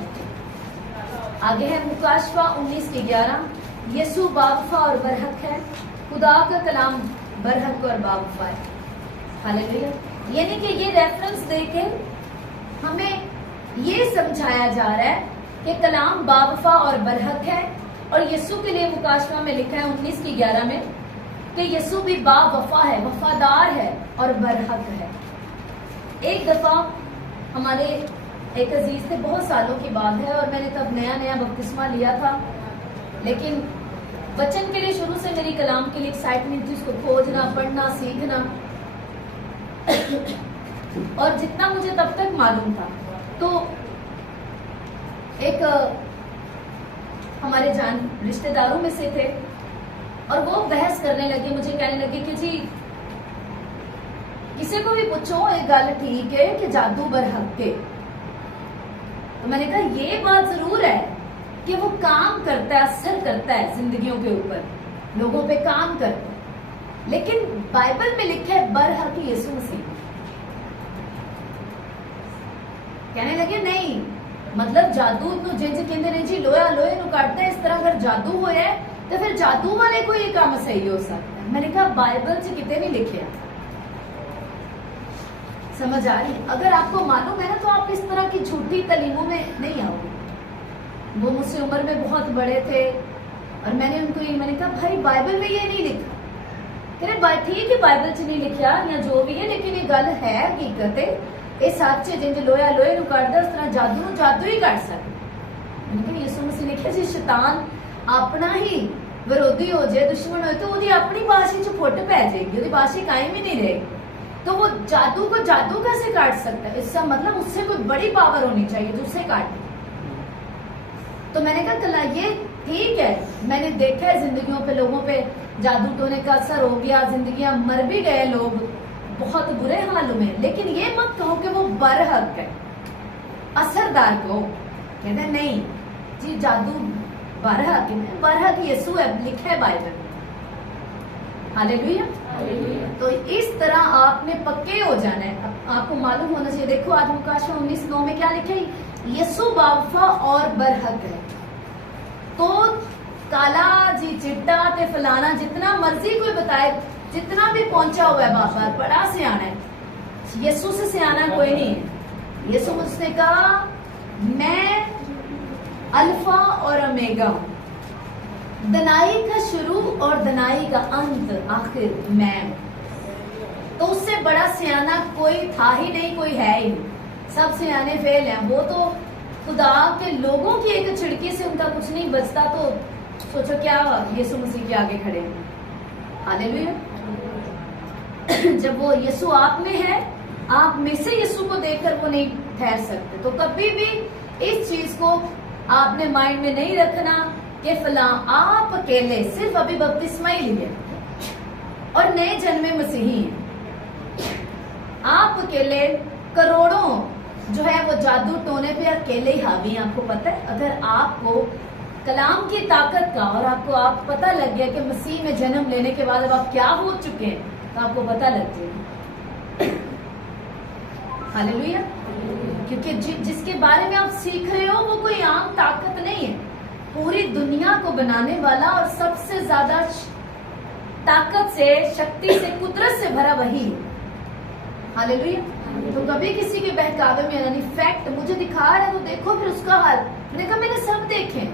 आगे है मुकाशवा 19 की 11। यीशु बावफा और बरहक है। खुदा का कलाम बरहक और बावफा है। हालेलुया। यानी कि ये रेफरेंस देके हमें ये समझाया जा रहा है कि कलाम बावफा और बरहक है। और यीशु के लिए मुकाशवा में लिखा है 19 की 11 में कि यीशु भी बावफा है, वफादार है और बरहक है। एक दफा हमारे एक अजीज थे, बहुत सालों की बात है, और मैंने तब नया नया बपतिस्मा लिया था, लेकिन वचन के लिए शुरू से मेरी कलाम के लिए एक्साइटमेंट थी, उसको खोजना, पढ़ना, सीखना। और जितना मुझे तब तक मालूम था, तो एक हमारे जान रिश्तेदारों में से थे और वो बहस करने लगे, मुझे कहने लगे कि जी किसी को भी पूछो एक गल ठीक है कि जादू बरहक के। तो मैंने कहा ये बात जरूर है कि वो काम करता है, असर करता है जिंदगियों के ऊपर, लोगों पे काम करता है, लेकिन बाइबल में लिखा है बरहक यीशु मसीह। कहने लगे नहीं, मतलब जादू तो जिंज कहते ने जी लोया लोहे नु काटता है, इस तरह अगर जादू होया है तो फिर जादू वाले को ये काम सही हो सकता है। मैंने कहा बाइबल से कितने नहीं लिखे। समझ आ रही? अगर आपको मालूम है ना तो आप इस तरह की झूठी तालीमों में नहीं आओगे। वो मुझसे उम्र में बहुत बड़े थे और मैंने उनको ये मैंने कहा भाई बाइबल में ये नहीं लिखा। कह रहे ठीक है बाइबल से नहीं लिखा या जो भी है, लेकिन ये गल है हकीकत है इस हाथ से जिंज लोया लोहे नु काट दे उस तरह जादू ही काट सकता। मैंने कहा यीशु मसीह ने कहा जी शैतान अपना ही विरोधी हो जाए, दुश्मन हो तो वो अपनी भाषा च फुट पै जाएगी, वो भाषा कायम ही नहीं रहेगी। तो वो जादू को जादू कैसे काट सकता है? इसका मतलब उससे कोई बड़ी पावर होनी चाहिए जो उसे काटे। तो मैंने कहा कला ये ठीक है, मैंने देखा है जिंदगियों पे लोगों पे जादू टोने का असर हो गया, जिंदगियां मर भी गए लोग बहुत बुरे हाल में, लेकिन ये मत कहो कि वो बरहक है, असरदार को कहते नहीं जी जादू बरहक है, बरहक यीशु है, लिखा है बाइबल में। हालेलुया। तो इस तरह आपने पक्के हो जाना है, आपको मालूम होना चाहिए। देखो आत्मकाश 19:9 में क्या लिखा है? यीशु बावफा और बरहक है। तो काला जी चिट्टा ते फलाना जितना मर्जी कोई बताए, जितना भी पहुंचा हुआ है बाबा बड़ा सियाना है, यीशु से सियाना कोई नहीं है। यीशु मुझसे कहा मैं अल्फा और ओमेगा हूं, दनाई का शुरू और दनाई का अंत, आखिर मैं। तो उससे बड़ा सियाना कोई था ही नहीं, कोई है ही नहीं, सब सियाने फेल हैं। वो तो खुदा के लोगों की एक छिड़की से उनका कुछ नहीं बचता, तो सोचो क्या यीशु मसीह के आगे खड़े हैं। हालेलुया। जब वो यीशु आप में है, आप में से यीशु को देखकर वो नहीं ठहर सकते। तो कभी भी इस चीज को आपने माइंड में नहीं रखना कि फला आप अकेले सिर्फ अभी बपतिस्मा ही लिए और नए जन्मे मसीही हैं। आप अकेले करोड़ों जो है वो जादू टोने पे अकेले ही हावी हैं। आपको पता है, अगर आपको कलाम की ताकत का और आप पता लग गया कि मसीह में जन्म लेने के बाद अब आप क्या हो चुके हैं, तो आपको पता लग जाएगा। हालेलुया। क्योंकि जिसके बारे में आप सीख रहे हो वो कोई आम ताकत नहीं है, पूरी दुनिया को बनाने वाला और सबसे ज्यादा ताकत से, शक्ति से, कुदरत से भरा वही है। हालेलुया। तो कभी किसी के बहकावे में यानी फैक्ट मुझे दिखा रहा है तो देखो फिर उसका हाल। मैंने कहा मैंने सब देखे,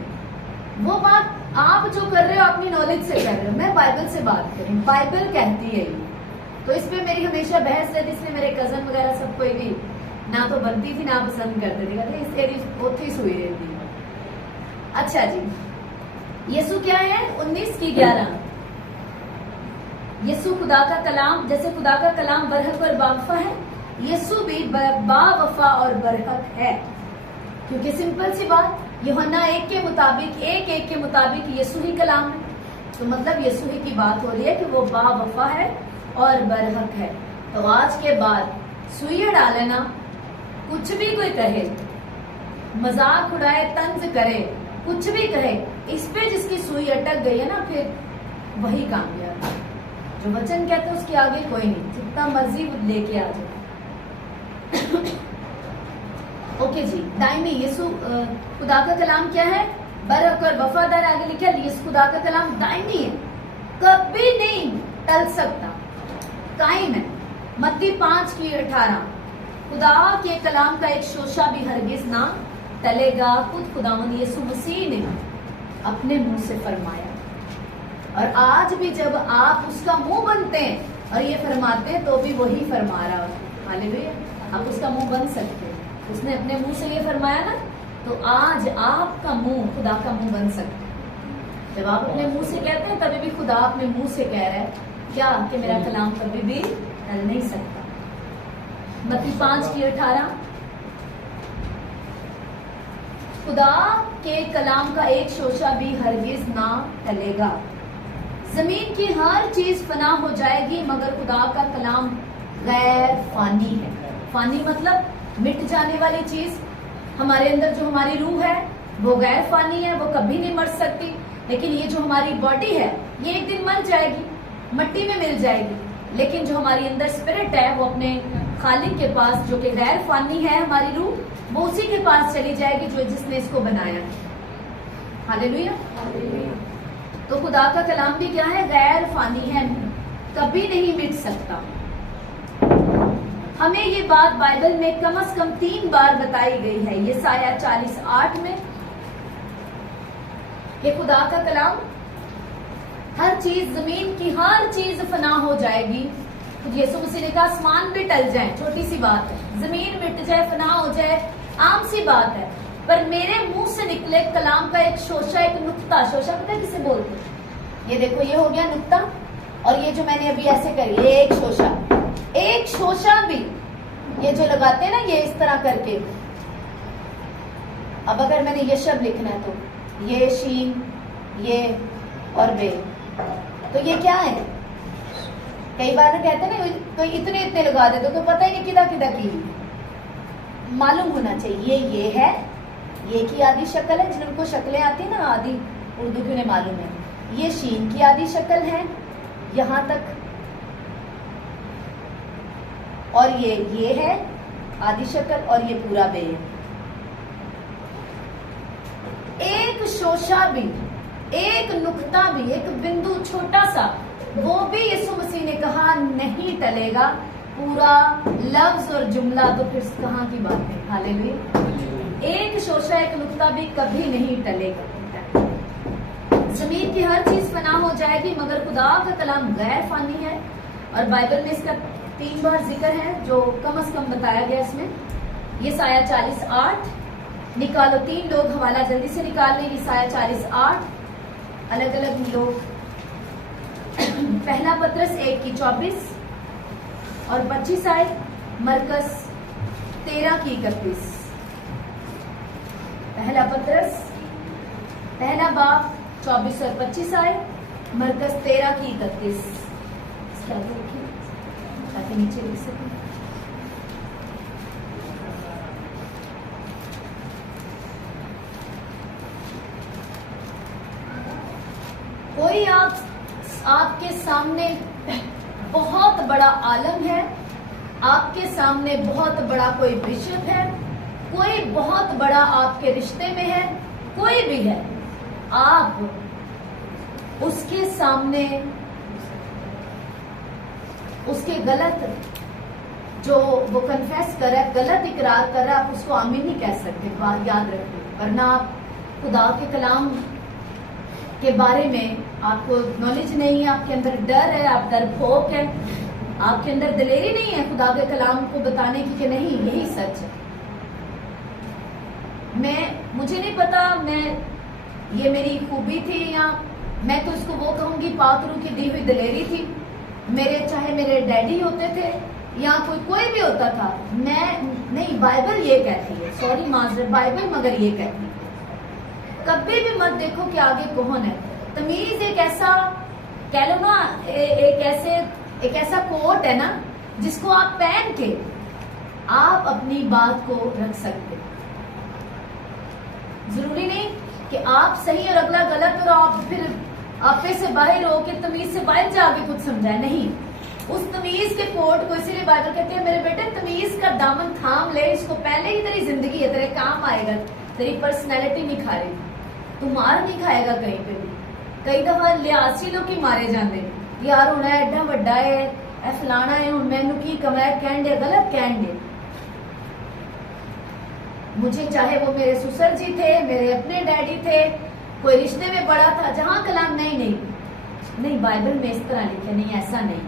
वो बात आप जो कर रहे हो अपनी नॉलेज से कर रहे हो, मैं बाइबल से बात कर रही हूँ, बाइबल कहती है ये। तो इस पे मेरी हमेशा बहस रहती, इसलिए मेरे कजन वगैरह सब कोई भी ना तो बनती थी ना पसंद करते थे, कहते इस तेरी ओथी सुई रहती। अच्छा जी, यीशु क्या है? 19:11। यीशु खुदा का कलाम, जैसे खुदा का कलाम बरहक और बावफा है, यीशु भी बावफा और बरहक है। क्योंकि सिंपल सी बात, यूहन्ना 1 के मुताबिक, 1:1 के मुताबिक यीशु ही कलाम है। तो मतलब यीशु ही की बात हो रही है कि वो बावफा है और बरहक है। तो आज के बाद सुइया डालना, कुछ भी कोई कहे, मजाक उड़ाए, तंज करे, कुछ भी कहे, इस पे जिसकी सुई अटक गई है ना, फिर वही कामयाब है। जो वचन कहते हैं उसके आगे कोई नहीं, जितना मर्जी लेके आ जाए। ओके जी, दायमी यीशु खुदा का कलाम क्या है? बरहक और वफादार। आगे लिखा है यीशु खुदा का कलाम दायमी है, कभी नहीं टल सकता, कायम है। मत्ती 5:18 खुदा के कलाम का एक शोशा भी हरगिज ना टलेगा। खुद खुदावंद यीशु मसीह ने अपने मुंह से फरमाया, और आज भी जब आप उसका मुंह बनते हैं और ये फरमाते हैं तो भी वही फरमा रहा है। हालेलुया। आप उसका मुंह बन सकते हैं, उसने अपने मुंह से ये फरमाया ना, तो आज आपका मुंह खुदा का मुंह बन सकता है। जब आप अपने मुंह से कहते हैं तभी भी खुदा अपने मुंह से कह रहा है क्या कि मेरा कलाम कभी भी टल नहीं सकता। मत्ती 5:18 खुदा के कलाम का एक शोशा भी हरगिज ना टलेगा। जमीन की हर चीज फना हो जाएगी मगर खुदा का कलाम गैर फानी है। फानी मतलब मिट जाने वाली चीज। हमारे अंदर जो हमारी रूह है वो गैर फानी है, वो कभी नहीं मर सकती। लेकिन ये जो हमारी बॉडी है ये एक दिन मर जाएगी, मट्टी में मिल जाएगी। लेकिन जो हमारी अंदर स्पिरिट है वो अपने खालिक के पास, जो कि गैर फानी है हमारी रूह, वो उसी के पास चली जाएगी जो जिसने इसको बनाया। हालेलुया। तो खुदा का कलाम भी क्या है? गैर फानी है, कभी नहीं मिट सकता। हमें ये बात बाइबल में कम से कम 3 बार बताई गई है। यशायाह 40:8 में कि खुदा का कलाम हर चीज, जमीन की हर चीज फना हो जाएगी। तो यीशु मसीह ने कहा आसमान भी टल जाए, छोटी सी बात है, जमीन मिट जाए, फना हो जाए, आम सी बात है। पर मेरे मुंह से निकले कलाम का एक शोशा, एक नुक्ता, शोशा पता है किसे बोलते हैं? ये देखो, ये हो गया नुक्ता, और ये जो मैंने अभी ऐसे करी, ये एक शोशा। एक शोशा भी ये जो लगाते हैं ना, ये इस तरह करके। अब अगर मैंने ये शब्द लिखना है तो ये शीन, ये और बे, तो ये क्या है? कई बार ना कहते हैं ना, कोई इतने इतने लगा देते तो पता ही नहीं किदा किदा की। मालूम होना चाहिए ये है, ये की आदि शक्ल है। जिनको शक्लें आती है ना आदि, उर्दू की उन्हें मालूम है। ये शीन की आदि शक्ल है यहां तक, और ये है आदि शक्ल, और ये पूरा बे। एक शोशा भी, एक नुक्ता भी, एक बिंदु छोटा सा, वो भी यीशु मसीह ने कहा नहीं टलेगा। पूरा लफ्ज और जुमला तो फिर कहाँ की बात है। हालेलुया। एक शोशा, एक नुक्ता भी कभी नहीं टलेगा। जमीन की हर चीज फना हो जाएगी, मगर खुदा का कलाम गैर फानी है। और बाइबल में इसका 3 बार जिक्र है, जो कम से कम बताया गया इसमें। ये साया 40:8 निकालो। 3 लोग हवाला जल्दी से निकाल लें। साया 40:8 अलग अलग लोग। पहला पत्रस 1:24 और 25 आए। मरकस 13:31। पहला पत्रस पहला बाब 24 और 25 आए। मरकस 13:31। ताकि नीचे लिख सकें। कोई आपके सामने बहुत बड़ा आलम है, आपके सामने बहुत बड़ा कोई बिशप है, कोई बहुत बड़ा आपके रिश्ते में है, कोई भी है, आप उसके सामने उसके गलत जो वो कन्फेस कर रहा है, गलत इकरार कर रहा है, आप उसको आमीन नहीं कह सकते। बात याद रखिए, वरना आप खुदा के कलाम के बारे में आपको नॉलेज नहीं है, आपके अंदर डर है, आप डरपोक है, आपके अंदर दिलेरी नहीं है खुदा के कलाम को बताने की कि नहीं यही सच है। मुझे नहीं पता ये मेरी खूबी थी या मैं तो इसको वो कहूंगी पाक रूह की दी हुई दिलेरी थी। चाहे मेरे डैडी होते थे या कोई भी होता था, नहीं बाइबल ये कहती है, सॉरी माजर बाइबल मगर ये कहती है, कभी भी मत देखो कि आगे कौन है। तमीज एक ऐसा कह लो ना, एक ऐसा कोट है ना जिसको आप पहन के आप अपनी बात को रख सकते। जरूरी नहीं कि आप सही और अगला गलत और आप फिर आपे से बाहर हो के तमीज से बाहर जाके कुछ समझाए। नहीं, उस तमीज के कोट को इसीलिए बाइबल कहते हैं मेरे बेटे तमीज का दामन थाम ले, इसको पहले ही तेरी जिंदगी है, तेरे काम आएगा, तेरी पर्सनैलिटी निखारेगी, तू मार नहीं खाएगा कहीं पे भी। कई दफा लिहाजी लोग ही मारे जाते यार हूं एडा वड्डा है फलाना है हूं मैनू की कमाया कहन दे, गलत कहन दे। मुझे चाहे वो मेरे ससुर जी थे, मेरे अपने डैडी थे, कोई रिश्ते में बड़ा था, जहां कलाम नहीं बाइबल में इस तरह लिखे नहीं, ऐसा नहीं।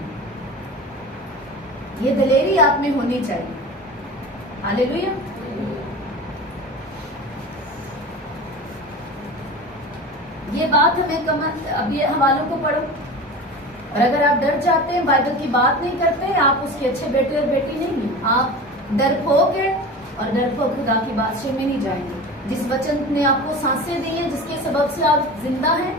ये दलेरी आप में होनी चाहिए। हालेलुया। ये बात हमें अब ये हवालों को पढ़ो, और अगर आप डर जाते हैं, बाइबल की बात नहीं करते, आप उसके अच्छे बेटे और बेटी नहीं हैं, आप डरपोक है, और डरपोक खुदा की बादशाह में नहीं जाएंगे। जिस वचन ने आपको सांसें दी हैं, जिसके सबब से आप जिंदा हैं,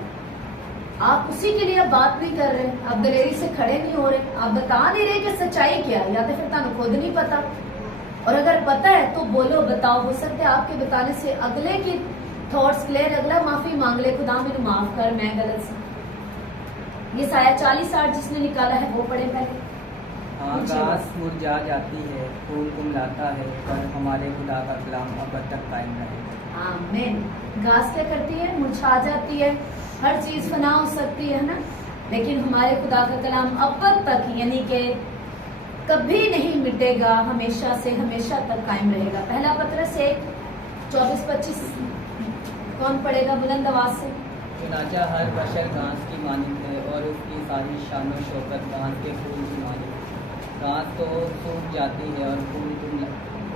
आप उसी के लिए अब बात नहीं कर रहे, आप दलेरी से खड़े नहीं हो रहे, आप बता नहीं रहे कि सच्चाई क्या है, या तो फिर तुम खुद नहीं पता, और अगर पता है तो बोलो, बताओ। हो सकता है आपके बताने से अगले की थॉट्स क्लियर, अगला माफी मांग ले, खुदा मेरे माफ कर, मैं गलत सी। ये साया 40:8 जिसने निकाला है वो पढ़े पहले। हाँ, घास मुरझा जाती है, फूल कुमलाता है, पर हमारे खुदा का कलाम अब तक कायम रहेगा। आमीन। घास क्या करती है? मुरझा जाती है, हर चीज फना हो सकती है ना, लेकिन हमारे खुदा का कलाम अब तक यानी कि कभी नहीं मिटेगा, हमेशा से हमेशा तक कायम रहेगा। पहला पत्रस 1:24-25 कौन पढ़ेगा बुलंद आवाज से? चुनाचा हर बशर घास की मानिंद है, और उसकी सारी शानो शौकत घास के फूल की मानिंद। घास तो सूख जाती है और फूल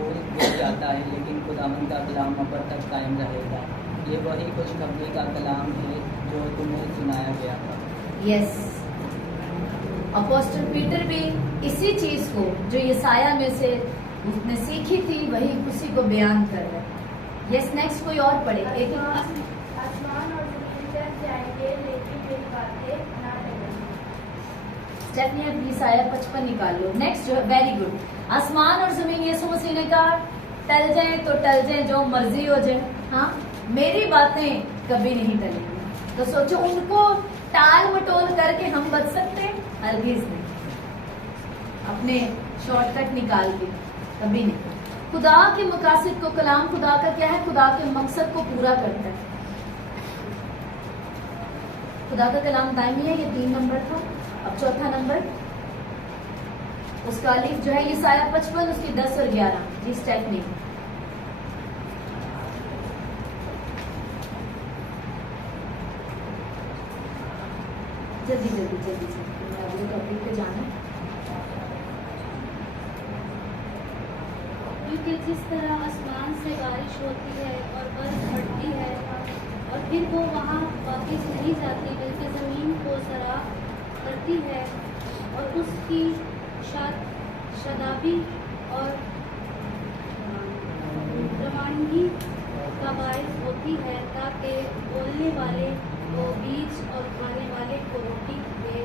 फूल गिर जाता है, लेकिन खुदावंद का कलाम अब तक कायम रहेगा। ये वही खुशखबरी का कलाम है जो तुम्हें सुनाया गया था। यस, अपोस्टल पीटर भी इसी चीज को जो यसाया में से उसने सीखी थी वही उसी को बयान कर रहा है। यस, नेक्स्ट कोई और पढ़े। एक आसमान और जमीन टल जाएंगे लेकिन मेरी बातें ना टलेंगी। स्टेफनी अब यसाया 55 निकाल लो। नेक्स्ट जो है, वेरी गुड। आसमान और जमीन, यीशु मसीह ने कहा टल जाए तो टल जाए, जो मर्जी हो जाए, हाँ मेरी बातें कभी नहीं टलेंगी। तो सोचो, उनको टाल मटोल करके हम बच सकते हैं? हरगिज नहीं। अपने शॉर्टकट निकाल के कभी नहीं। खुदा के मकासद को, कलाम खुदा का क्या है? खुदा के मकसद को पूरा करता है। खुदा का कलाम दायमी है, ये 3 नंबर था। अब चौथा नंबर, उसका अलीफ जो है यसाया 55, उसकी 10 और 11 जी स्टेफनी। जल्दी जल्दी जल्दी जल्दी, अगले टॉपिक पे जाना है। क्योंकि जिस तरह आसमान से बारिश होती है और बर्फ पड़ती है और फिर वो वहाँ वापस नहीं जाती बल्कि ज़मीन को सराब करती है और उसकी शदाबी और रवानगी का बायस होती है, ताकि बोलने वाले को बीज और खाने वाले को रोटी दे,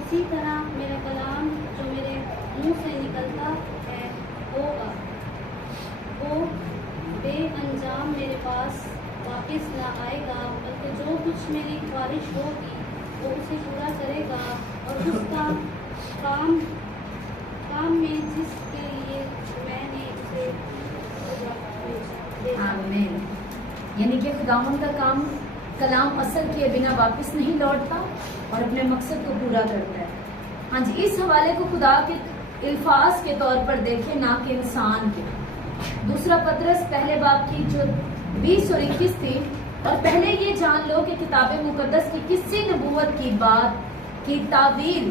उसी तरह मेरा कलाम जो मेरे मुंह से निकलता है होगा। वो बेअंजाम मेरे पास वापस न आएगा, बल्कि जो कुछ मेरी ख्वाहिश होगी वो उसे पूरा करेगा और उसका काम में जिसके लिए मैंने उसे भेजा। आमीन। यानी कि खुदावंद का कलाम असल किए बिना वापस नहीं लौटता और अपने मकसद को पूरा करता है। हाँ जी, इस हवाले को खुदा के इल्फाज के तौर पर देखें, ना कि इंसान के। दूसरा पतरस पहले बाब की जो 20 और 21 थी, और पहले ये जान लो कि किताब मुकद्दस की किसी नबूवत की बात की तावील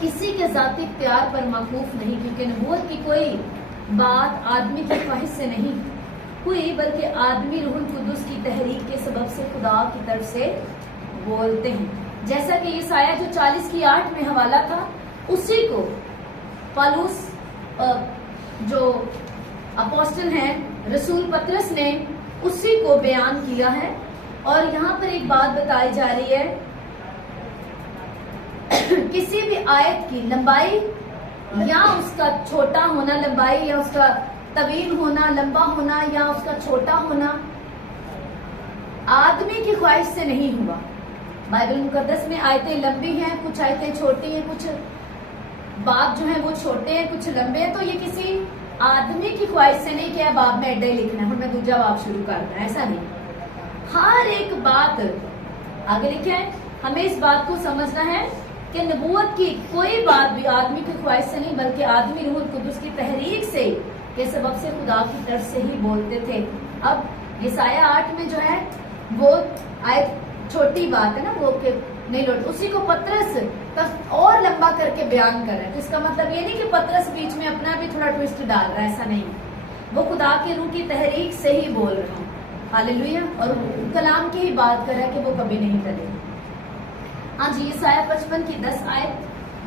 किसी के जाती प्यार पर मौकूफ नहीं, क्योंकि नबूवत की कोई बात आदमी की ख्वाहिश से नहीं हुई, बल्कि आदमी रूहुल कुद्दुस की तहरीक के सबब से खुदा की तरफ से बोलते हैं। जैसा कि यसाया जो 40 की 8 में हवाला था, उसी को पौलुस जो अपोस्टल हैं रसूल पतरस ने उसी को बयान किया है। और यहाँ पर एक बात बताई जा रही है, किसी भी आयत की लंबाई या उसका छोटा होना, लंबाई या उसका तवील होना, लंबा होना या उसका छोटा होना आदमी की ख्वाहिश से नहीं हुआ। बाइबल मुकद्दस में आयतें लंबी हैं, कुछ आयतें छोटी हैं, कुछ बाब जो हैं वो छोटे हैं, कुछ लंबे हैं। तो ये किसी आदमी की ख्वाहिश से नहीं किया बाब में एडे लिखना है, मैं दूसरा बाब शुरू करना है, ऐसा नहीं। हर एक बात आगे लिखे है। हमें इस बात को समझना है कि नबूवत की कोई बात भी आदमी की ख्वाहिश से नहीं, बल्कि आदमी रूहुल कुद्दुस की तहरीक से के सबब से खुदा की तरफ से ही बोलते थे। अब यसाया 8 में जो है वो आयत छोटी बात है ना, वो के नहीं लौट, उसी को पतरस और लंबा करके बयान कर रहा है। तो इसका मतलब ये नहीं कि पतरस बीच में अपना भी थोड़ा ट्विस्ट डाल रहा है, ऐसा नहीं। वो खुदा की रूह की तहरीक से ही बोल रहा है, हालेलुया, और कलाम की ही बात कर रहा है कि वो कभी नहीं करेगा। हाँ जी, यसाया 55 की 10 आयत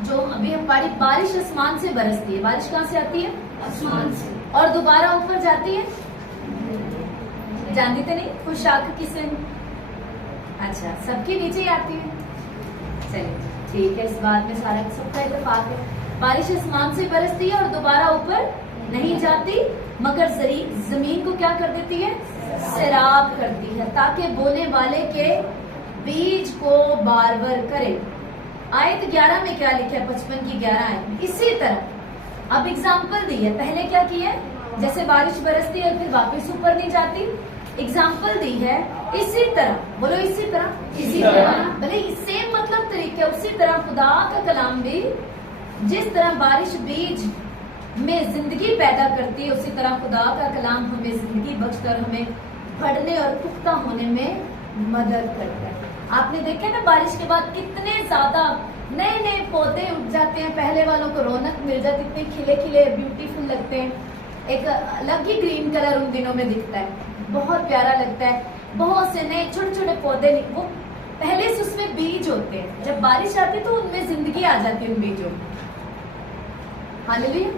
जो अभी हम पढ़ी, बारिश आसमान से बरसती है। बारिश कहाँ से आती है? आसमान से, और दोबारा ऊपर जाती है। जानती तो नहीं खुशाक किसे? अच्छा, सबके नीचे ही आती है। चलिए ठीक है, इस बात में सारा सबका इत्तेफाक है। बारिश आसमान से बरसती है और दोबारा ऊपर नहीं जाती, मगर जमीन को क्या कर देती है? सैराब करती है, ताकि बोने वाले के बीज को बारबर करे। आयत 11 में क्या लिखा है? 55 की 11 आयत में इसी तरह अब एग्जाम्पल दी है। पहले क्या की है? जैसे बारिश बरसती है फिर वापस ऊपर नहीं जाती, एग्जाम्पल दी है। इसी तरह बोलो, इसी तरह भले सेम मतलब तरीके, उसी तरह खुदा का कलाम भी जिस तरह बारिश बीज में जिंदगी पैदा करती है, उसी तरह खुदा का कलाम हमें जिंदगी बख्शकर हमें बढ़ने और पुख्ता होने में मदद करता है। आपने देखा ना बारिश के बाद कितने ज्यादा नए नए पौधे उग जाते हैं, पहले वालों को रौनक मिल जाती, इतने खिले खिले ब्यूटीफुल लगते हैं। एक अलग ही ग्रीन कलर उन दिनों में दिखता है, बहुत प्यारा लगता है। बहुत से नए छोटे छोटे पौधे वो पहले से उसमें बीज होते हैं, जब बारिश आती है तो उनमें जिंदगी आ जाती है उन बीजों में। हालेलुया।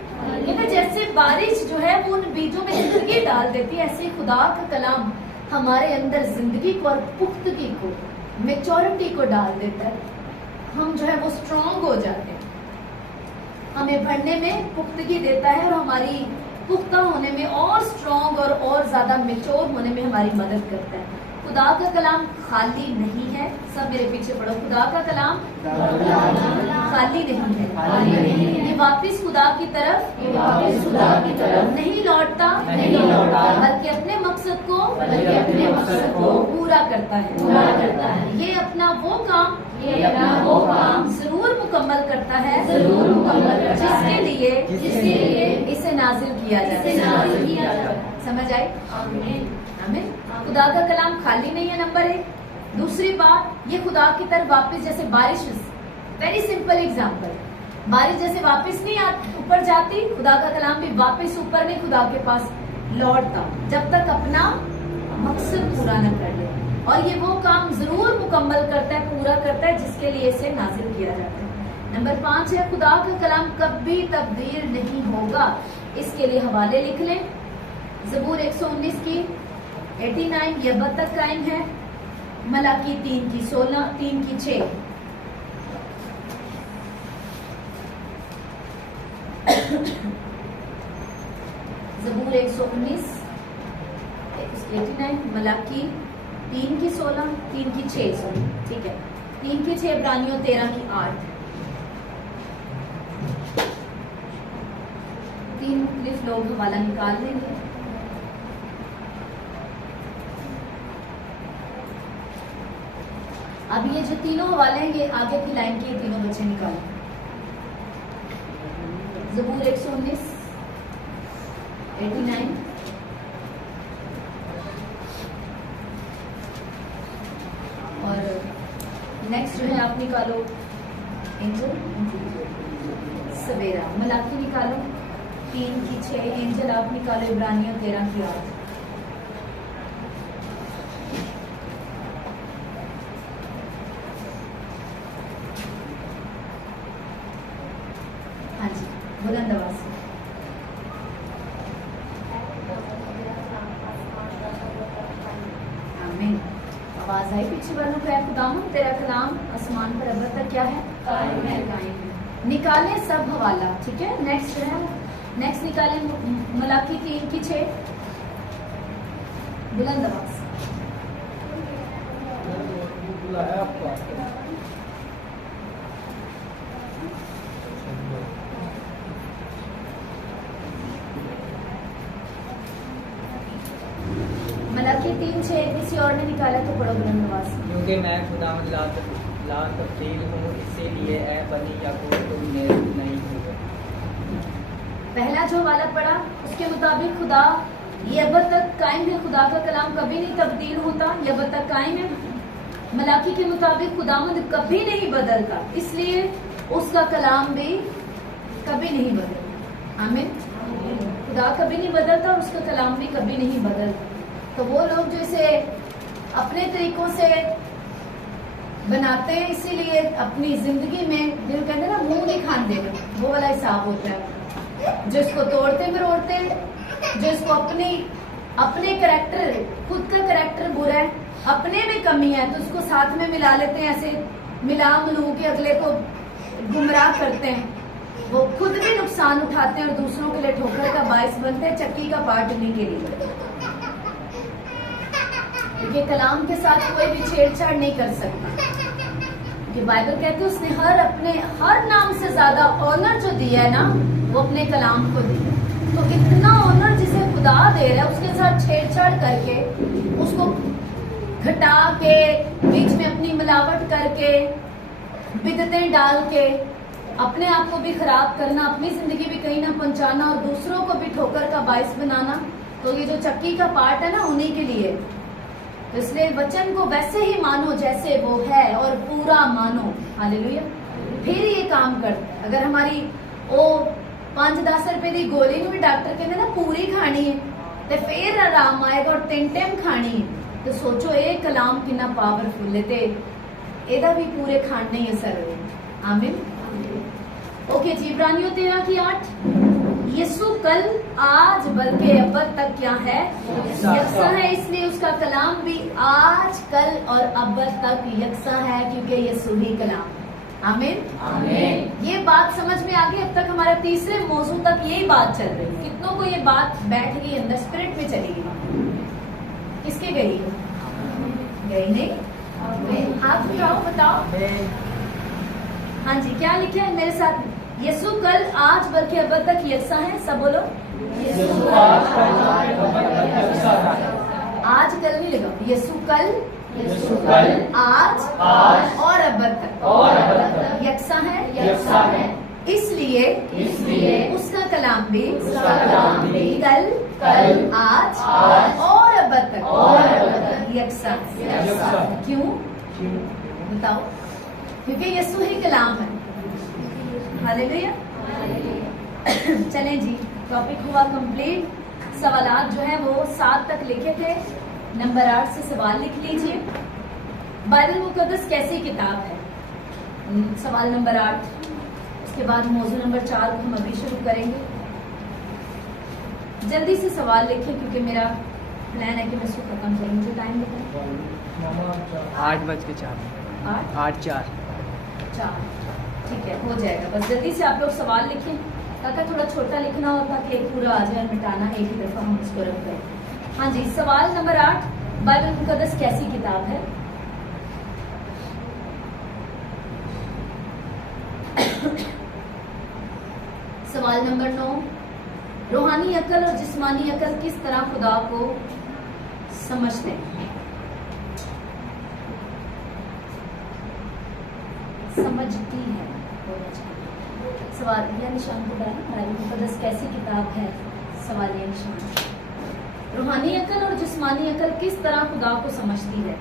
क्योंकि जैसे बारिश जो है वो उन बीजों में जिंदगी डाल देती है, ऐसे खुदा का कलाम हमारे अंदर जिंदगी को और पुख्तगी को, मेच्योरिटी को डाल देता है। हम जो है वो स्ट्रांग हो जाते हैं, हमें बढ़ने में पुख्तगी देता है और हमारी पुख्ता होने में और स्ट्रांग और ज्यादा मेच्योर होने में हमारी मदद करता है। खुदा का कलाम खाली नहीं है, सब मेरे पीछे पढ़ो, खुदा का कलाम खाली नहीं है। ये वापिस खुदा की तरफ नहीं लौटता, बल्कि अपने मकसद को पूरा करता है। ये अपना वो काम जरूर मुकम्मल करता है जिसके लिए इसे नाजिल किया जाए। समझ आई? आमीन। खुदा का कलाम खाली नहीं है, नंबर 1। दूसरी बात, ये खुदा की तरफ वापस, जैसे बारिश, वेरी सिंपल एग्जांपल, बारिश जैसे वापस नहीं ऊपर जाती, खुदा का कलाम भी वापस ऊपर नहीं खुदा के पास लौटता जब तक अपना मकसद पूरा न कर ले। और ये वो काम जरूर मुकम्मल करता है, पूरा करता है जिसके लिए इसे नाजिल किया जाता है। नंबर 5 है, खुदा का कलाम कभी तब्दील नहीं होगा। इसके लिए हवाले लिख लें। ज़बूर 119 की 89 ये अब तक कायम है। मलाकी 3 की 16, 3 की 6। ज़बूर 119 89, मलाकी 3 की 16, 3 की 6, ठीक है, 3 की 6, इब्रानियों 13 की 8। 3 मुख्तलिफ लोग हवाला निकाल लेंगे। अब ये जो तीनों हवाले हैं, ये आगे की लाइन के तीनों बच्चे निकालें। ज़बूर 119, 89, और नेक्स्ट जो है आप निकालो एंजल सवेरा। मलाकी निकालो 3 की 6, एंजल आप निकालो इब्रानियों 13 की 8। हाँ जी, बुलंद आवाज से। आमीन। आवाज आई पीछे वालों को? खुदाम तेरा कलाम आसमान पर अब तक क्या है? कायम है। निकालें सब हवाला, ठीक है। नेक्स्ट है, नेक्स्ट निकालें मलाकी 3 की 6, बुलंद आवाज। मलाकी 3, 6 किसी और ने निकाला तो पढ़ो बुलंद आवाज। क्योंकि मैं खुदावंद ला तब्दील हूँ, इसीलिए ऐ बनी याकूब तुम मेरे नहीं हुए। पहला जो वाला पढ़ा उसके मुताबिक खुदा ये अब तक कायम है, खुदा का कलाम कभी नहीं तब्दील होता, ये अब तक कायम है। मलाकी के मुताबिक खुदावंद कभी नहीं बदलता, इसलिए उसका कलाम भी कभी नहीं बदलता। आमीन। खुदा कभी नहीं बदलता और उसका कलाम भी कभी नहीं बदलता। तो वो लोग जो इसे अपने तरीकों से बनाते हैं, इसीलिए अपनी जिंदगी में जो कहते हैं ना मुंह नहीं खाने में, वो वाला हिसाब होता है। जो इसको तोड़ते मरोड़ते, जो इसको अपने कैरेक्टर, खुद का कैरेक्टर बुरा है, अपने में कमी है, तो उसको साथ में मिला लेते हैं, ऐसे मिला मिलू के अगले को गुमराह करते हैं। वो खुद भी नुकसान उठाते हैं और दूसरों के लिए ठोकर का बायस बनते हैं, चक्की का पार्ट उन्हीं के लिए। क्योंकि कलाम के साथ कोई भी छेड़छाड़ नहीं कर सकता, कि बाइबल कहती है उसने हर नाम से ज्यादा ऑनर जो दिया है ना, वो अपने कलाम को दिया। तो इतना ऑनर जिसे खुदा दे रहा है, उसके साथ छेड़छाड़ करके, उसको घटा के, बीच में अपनी मिलावट करके, बिदतें डाल के, अपने आप को भी खराब करना, अपनी जिंदगी भी कहीं ना पहुंचाना और दूसरों को भी ठोकर का बायस बनाना, तो ये जो चक्की का पार्ट है ना, उन्हीं के लिए। तो इसलिए वचन को वैसे ही मानो जैसे वो है और पूरा मानो। हालेलुया। फिर ये काम करता है। अगर हमारी 5-10 रुपए की गोली भी डॉक्टर कहते ना पूरी खानी है ते फिर आराम आएगा और 3 टाइम खानी है। तो सोचो ये कलाम कितना पावरफुल है ते एदा भी पूरे खाने ही असर है। आमीन। ओके जी, इब्रानियों 13:8 यीशु कल आज बल्कि अब्बद तक क्या है, यकसा है, इसलिए उसका कलाम भी आज कल और अब्बद तक यकसा है क्योंकि यीशु ही कलाम। आमीन आमीन। ये बात समझ में आ गई। अब तक हमारा तीसरे मौजू तक यही बात चल रही है। कितनों को ये बात बैठ गई अंदर, स्पिरिट में चली गई? किसके गई? गई नहीं? आप बताओ। हाँ जी, क्या लिखा है मेरे साथ? यीशु कल आज बल्कि अब्बद तक यकसा है। सब बोलो। आज कल नहीं लगा, यीशु कल आज और अब्बद तक यकसा है। इसलिए उसका कलाम भी कल आज और अब्बद तक यकसा है। क्यों बताओ? क्योंकि यीशु ही कलाम है। हालेलुया। चलें जी, टॉपिक हुआ कंप्लीट। सवालात जो है वो 7 तक लिखे थे। नंबर 8 से सवाल लिख लीजिए। बाइबल मुकद्दस कैसी किताब है? सवाल नंबर 8। उसके बाद मौजू नंबर 4 को हम अभी शुरू करेंगे। जल्दी से सवाल लिखें क्योंकि मेरा प्लान है कि मैं इसको खत्म करूँ। मुझे टाइम बताएं। 8:04 4 ठीक है, हो जाएगा। बस जल्दी से आप लोग सवाल लिखें ताकि थोड़ा छोटा लिखना हो ताकि एक पूरा आ जाए, मिटाना एक ही दफा हम इसको रख दें। हाँ जी, सवाल नंबर 8 बाइबल मुकद्दस कैसी किताब है? सवाल नंबर 9 रूहानी अकल और जिस्मानी अकल किस तरह खुदा को समझते हैं? समझती है। सवाल या निशान को बनाना। बाइबल मुकद्दस कैसी किताब है? सवाल या निशान। रूहानी अकल और जिस्मानी अकल किस तरह खुदा को समझती है?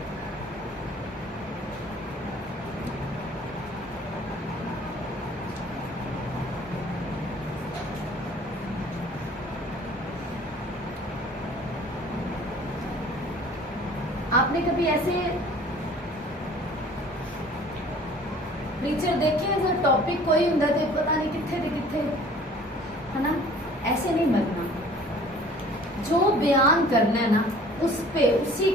आपने कभी ऐसे प्रीचर देखे हैं टॉपिक कोई हुंदा ते पता नहीं किथे दे किथे, है ना? ऐसे नहीं बनना। जो बयान करना है ना उस पे उसी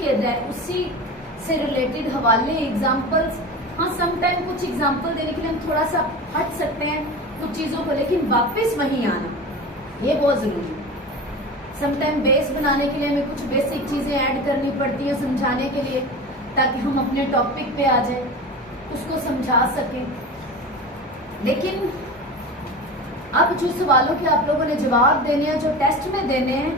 से रिलेटेड हवाले, एग्जांपल्स। हाँ, सम टाइम कुछ एग्जांपल देने के लिए हम थोड़ा सा हट सकते हैं कुछ चीजों को, लेकिन वापस वहीं आना ये बहुत जरूरी है। सम टाइम बेस बनाने के लिए हमें कुछ बेसिक चीजें ऐड करनी पड़ती है समझाने के लिए, ताकि हम अपने टॉपिक पे आ जाए, उसको समझा सकें। लेकिन अब जो सवालों के आप लोगों ने जवाब देने हैं, जो टेस्ट में देने हैं,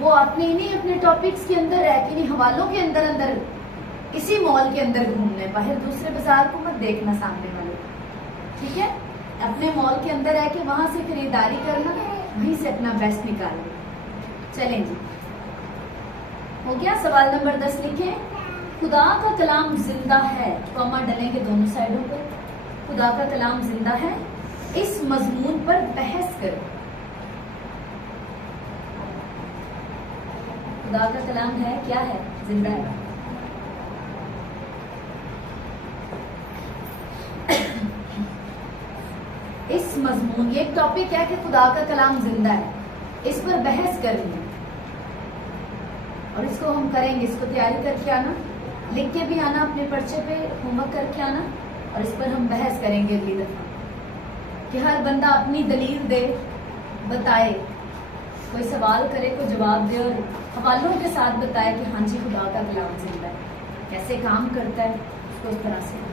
वो आपने इन्हीं अपने टॉपिक्स के अंदर रह के, इन्हीं हवालों के अंदर इसी मॉल के अंदर घूमना है। बाहर दूसरे बाजार को मत देखना सामने वाले, ठीक है? अपने मॉल के अंदर रह के वहां से खरीदारी करना, वहीं से अपना बेस्ट निकालना। चलें जी, हो गया। सवाल नंबर 10 लिखें। खुदा का कलाम जिंदा है, कॉमा डलेंगे दोनों साइडों पर। खुदा का कलाम जिंदा है, इस मजमून पर बहस करें। खुदा का कलाम है, क्या है? जिंदा है। इस मजमून, ये टॉपिक है कि खुदा का कलाम जिंदा है, इस पर बहस करनी है और इसको हम करेंगे। इसको तैयारी करके आना, लिख के भी आना, अपने पर्चे पे होमवर्क करके आना, और इस पर हम बहस करेंगे अगली दफा कि हर बंदा अपनी दलील दे, बताए, कोई सवाल करे, कोई जवाब दे और हवालों के साथ बताए कि हाँ जी खुदा का कलाम जिंदा है, कैसे काम करता है, उसको इस तरह से।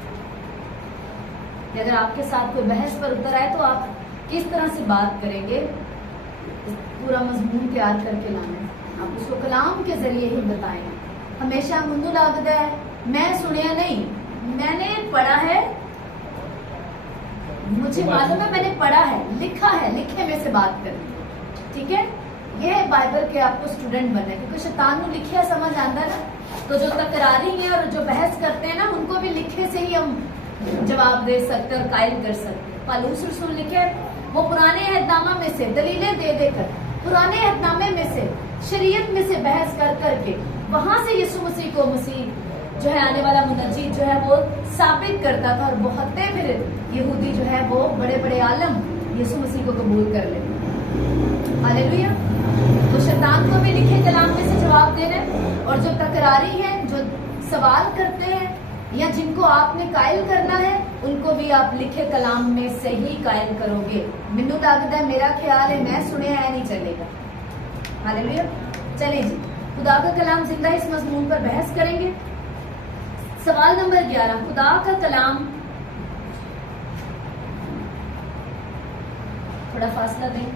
कि अगर आपके साथ कोई बहस पर उतर आए तो आप किस तरह से बात करेंगे, पूरा मजमून तैयार करके लाना है। आप उसको कलाम के जरिए ही बताएंगे। हमेशा मुंदू लगता है मैं सुनिया नहीं, मैंने पढ़ा है, मुझे मालूम है, मैंने पढ़ा है, लिखा है, लिखे में से बात करनी। ठीक है, ये है बाइबल के आपको स्टूडेंट बनना है, क्योंकि शैतान को लिखिया समझ आता ना, तो जो तकरारी है और जो बहस करते हैं ना, उनको भी लिखे से ही हम जवाब दे सकते और कायल कर सकते। पौलुस रसूल लिखे वो पुराने अहदनामा में से दलीलें दे देकर, पुराने अहदनामे में से, शरीयत में से बहस कर करके वहां से यीशु मसीह को मसीह जो है आने वाला मुनज्जी जो है वो साबित करता था, और बहुत फिर यहूदी जो है वो बड़े बड़े आलम यीशु मसीह को कबूल कर लेते। हालेलुया। तो शैतान को भी लिखे कलाम में से जवाब देना है, और जो तकरारी हैं, जो सवाल करते हैं या जिनको आपने कायल करना है, उनको भी आप लिखे कलाम में से ही कायल करोगे। मैनू लगता है, मेरा ख्याल है, मैं सुने है नहीं चलेगा। हालेलुया। चले जी, खुदा का कलाम जिंदा, इस मजमून पर बहस करेंगे। सवाल नंबर 11, खुदा का कलाम, थोड़ा फासला दें,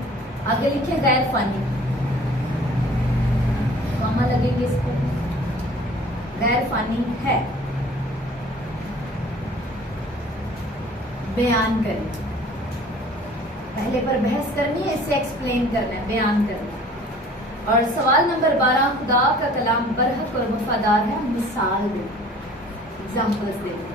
आगे लिखे गैर फानी, कॉमा लगेंगे इसको, गैर फानी है, बयान करें। पहले पर बहस करनी है, इससे एक्सप्लेन करना है, बयान करना है। और सवाल नंबर 12, खुदा का कलाम बरहक और वफादार है, मिसाल दें, एग्जाम्पल्स दें।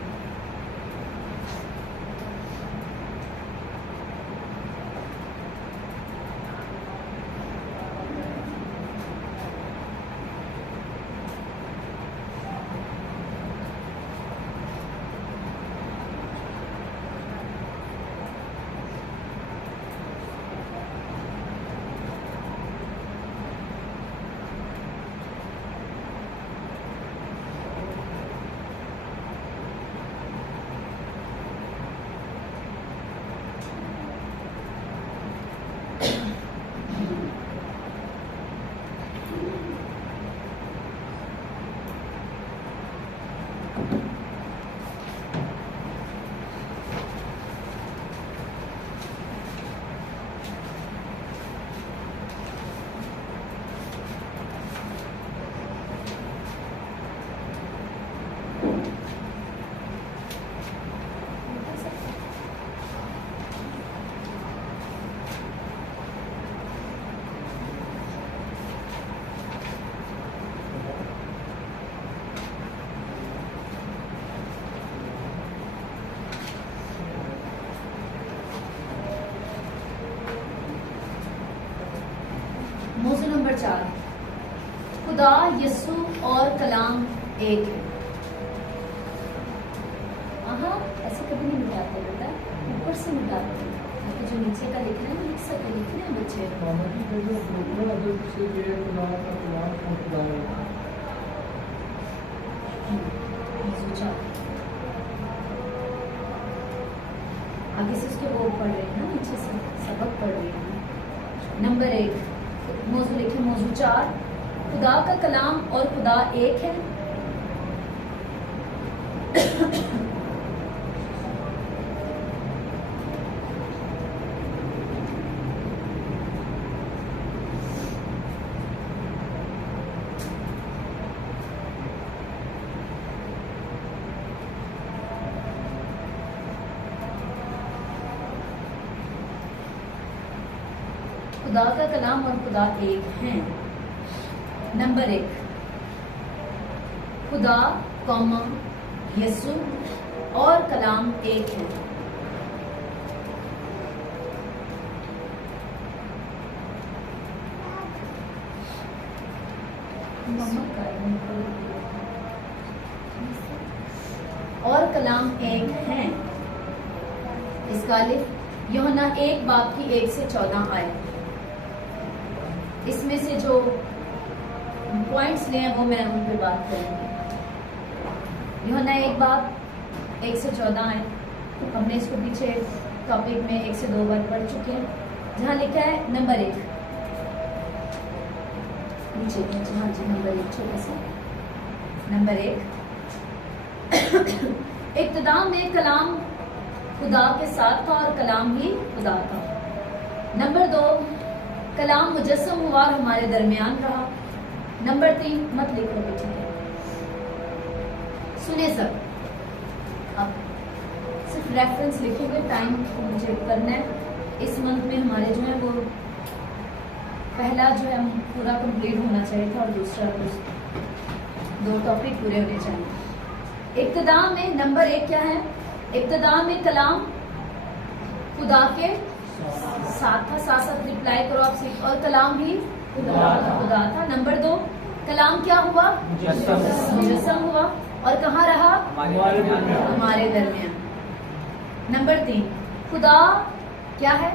मौजू नंबर 4, खुदा, यीशु और कलाम एक है। ऐसे कभी नहीं मिटाते बेटा, ऊपर से मिटाते हैं, ताकि जो नीचे का लिखना है लिख सके, लिखने हैं बच्चे। आगे से उसके वो पढ़ रहे हैं ना, नीचे से सबक पढ़ रहे हैं। नंबर 1, मौजू लिखे, मौजू 4, खुदा का कलाम और खुदा एक है। खुदा का कलाम और खुदा एक हैं। नंबर 1, खुदा कौमा यीशु और कलाम एक है। और कलाम एक है। इसका अलिफ यूहन्ना 1 बाब की 1 से 14 आए। इसमें से जो पॉइंट्स लिए हैं वो मैं उन पे बात करूंगी। यूहन्ना 1 बाब 1 से 14 आए। हमने इसको पीछे टॉपिक में 1 से 2 बार पढ़ चुके हैं, जहाँ लिखा है नंबर 1 नीचे, हाँ जी नंबर 1 छोटा सा नंबर 1 इब्तिदा में कलाम खुदा के साथ था और कलाम ही खुदा था। नंबर 2 कलाम मुजस्सम हुआ और हमारे दरमियान रहा। नंबर 3 मत लिखो बेटे, सुने सब, अब सिर्फ रेफरेंस लिखेंगे, टाइम को मुझे करना है। इस मंथ में हमारे जो है वो पहला जो है पूरा कंप्लीट होना चाहिए था और दूसरा कुछ 2 टॉपिक पूरे होने चाहिए। इब्तिदा में नंबर 1 क्या है? इब्तिदा में कलाम खुदा के साथ था, साथ साथ रिप्लाई करो आप सीख। और कलाम भी खुदा था। नंबर 2, कलाम क्या हुआ? मुजस्सम हुआ। और कहाँ रहा? हमारे दरमियान। नंबर 3, खुदा क्या है?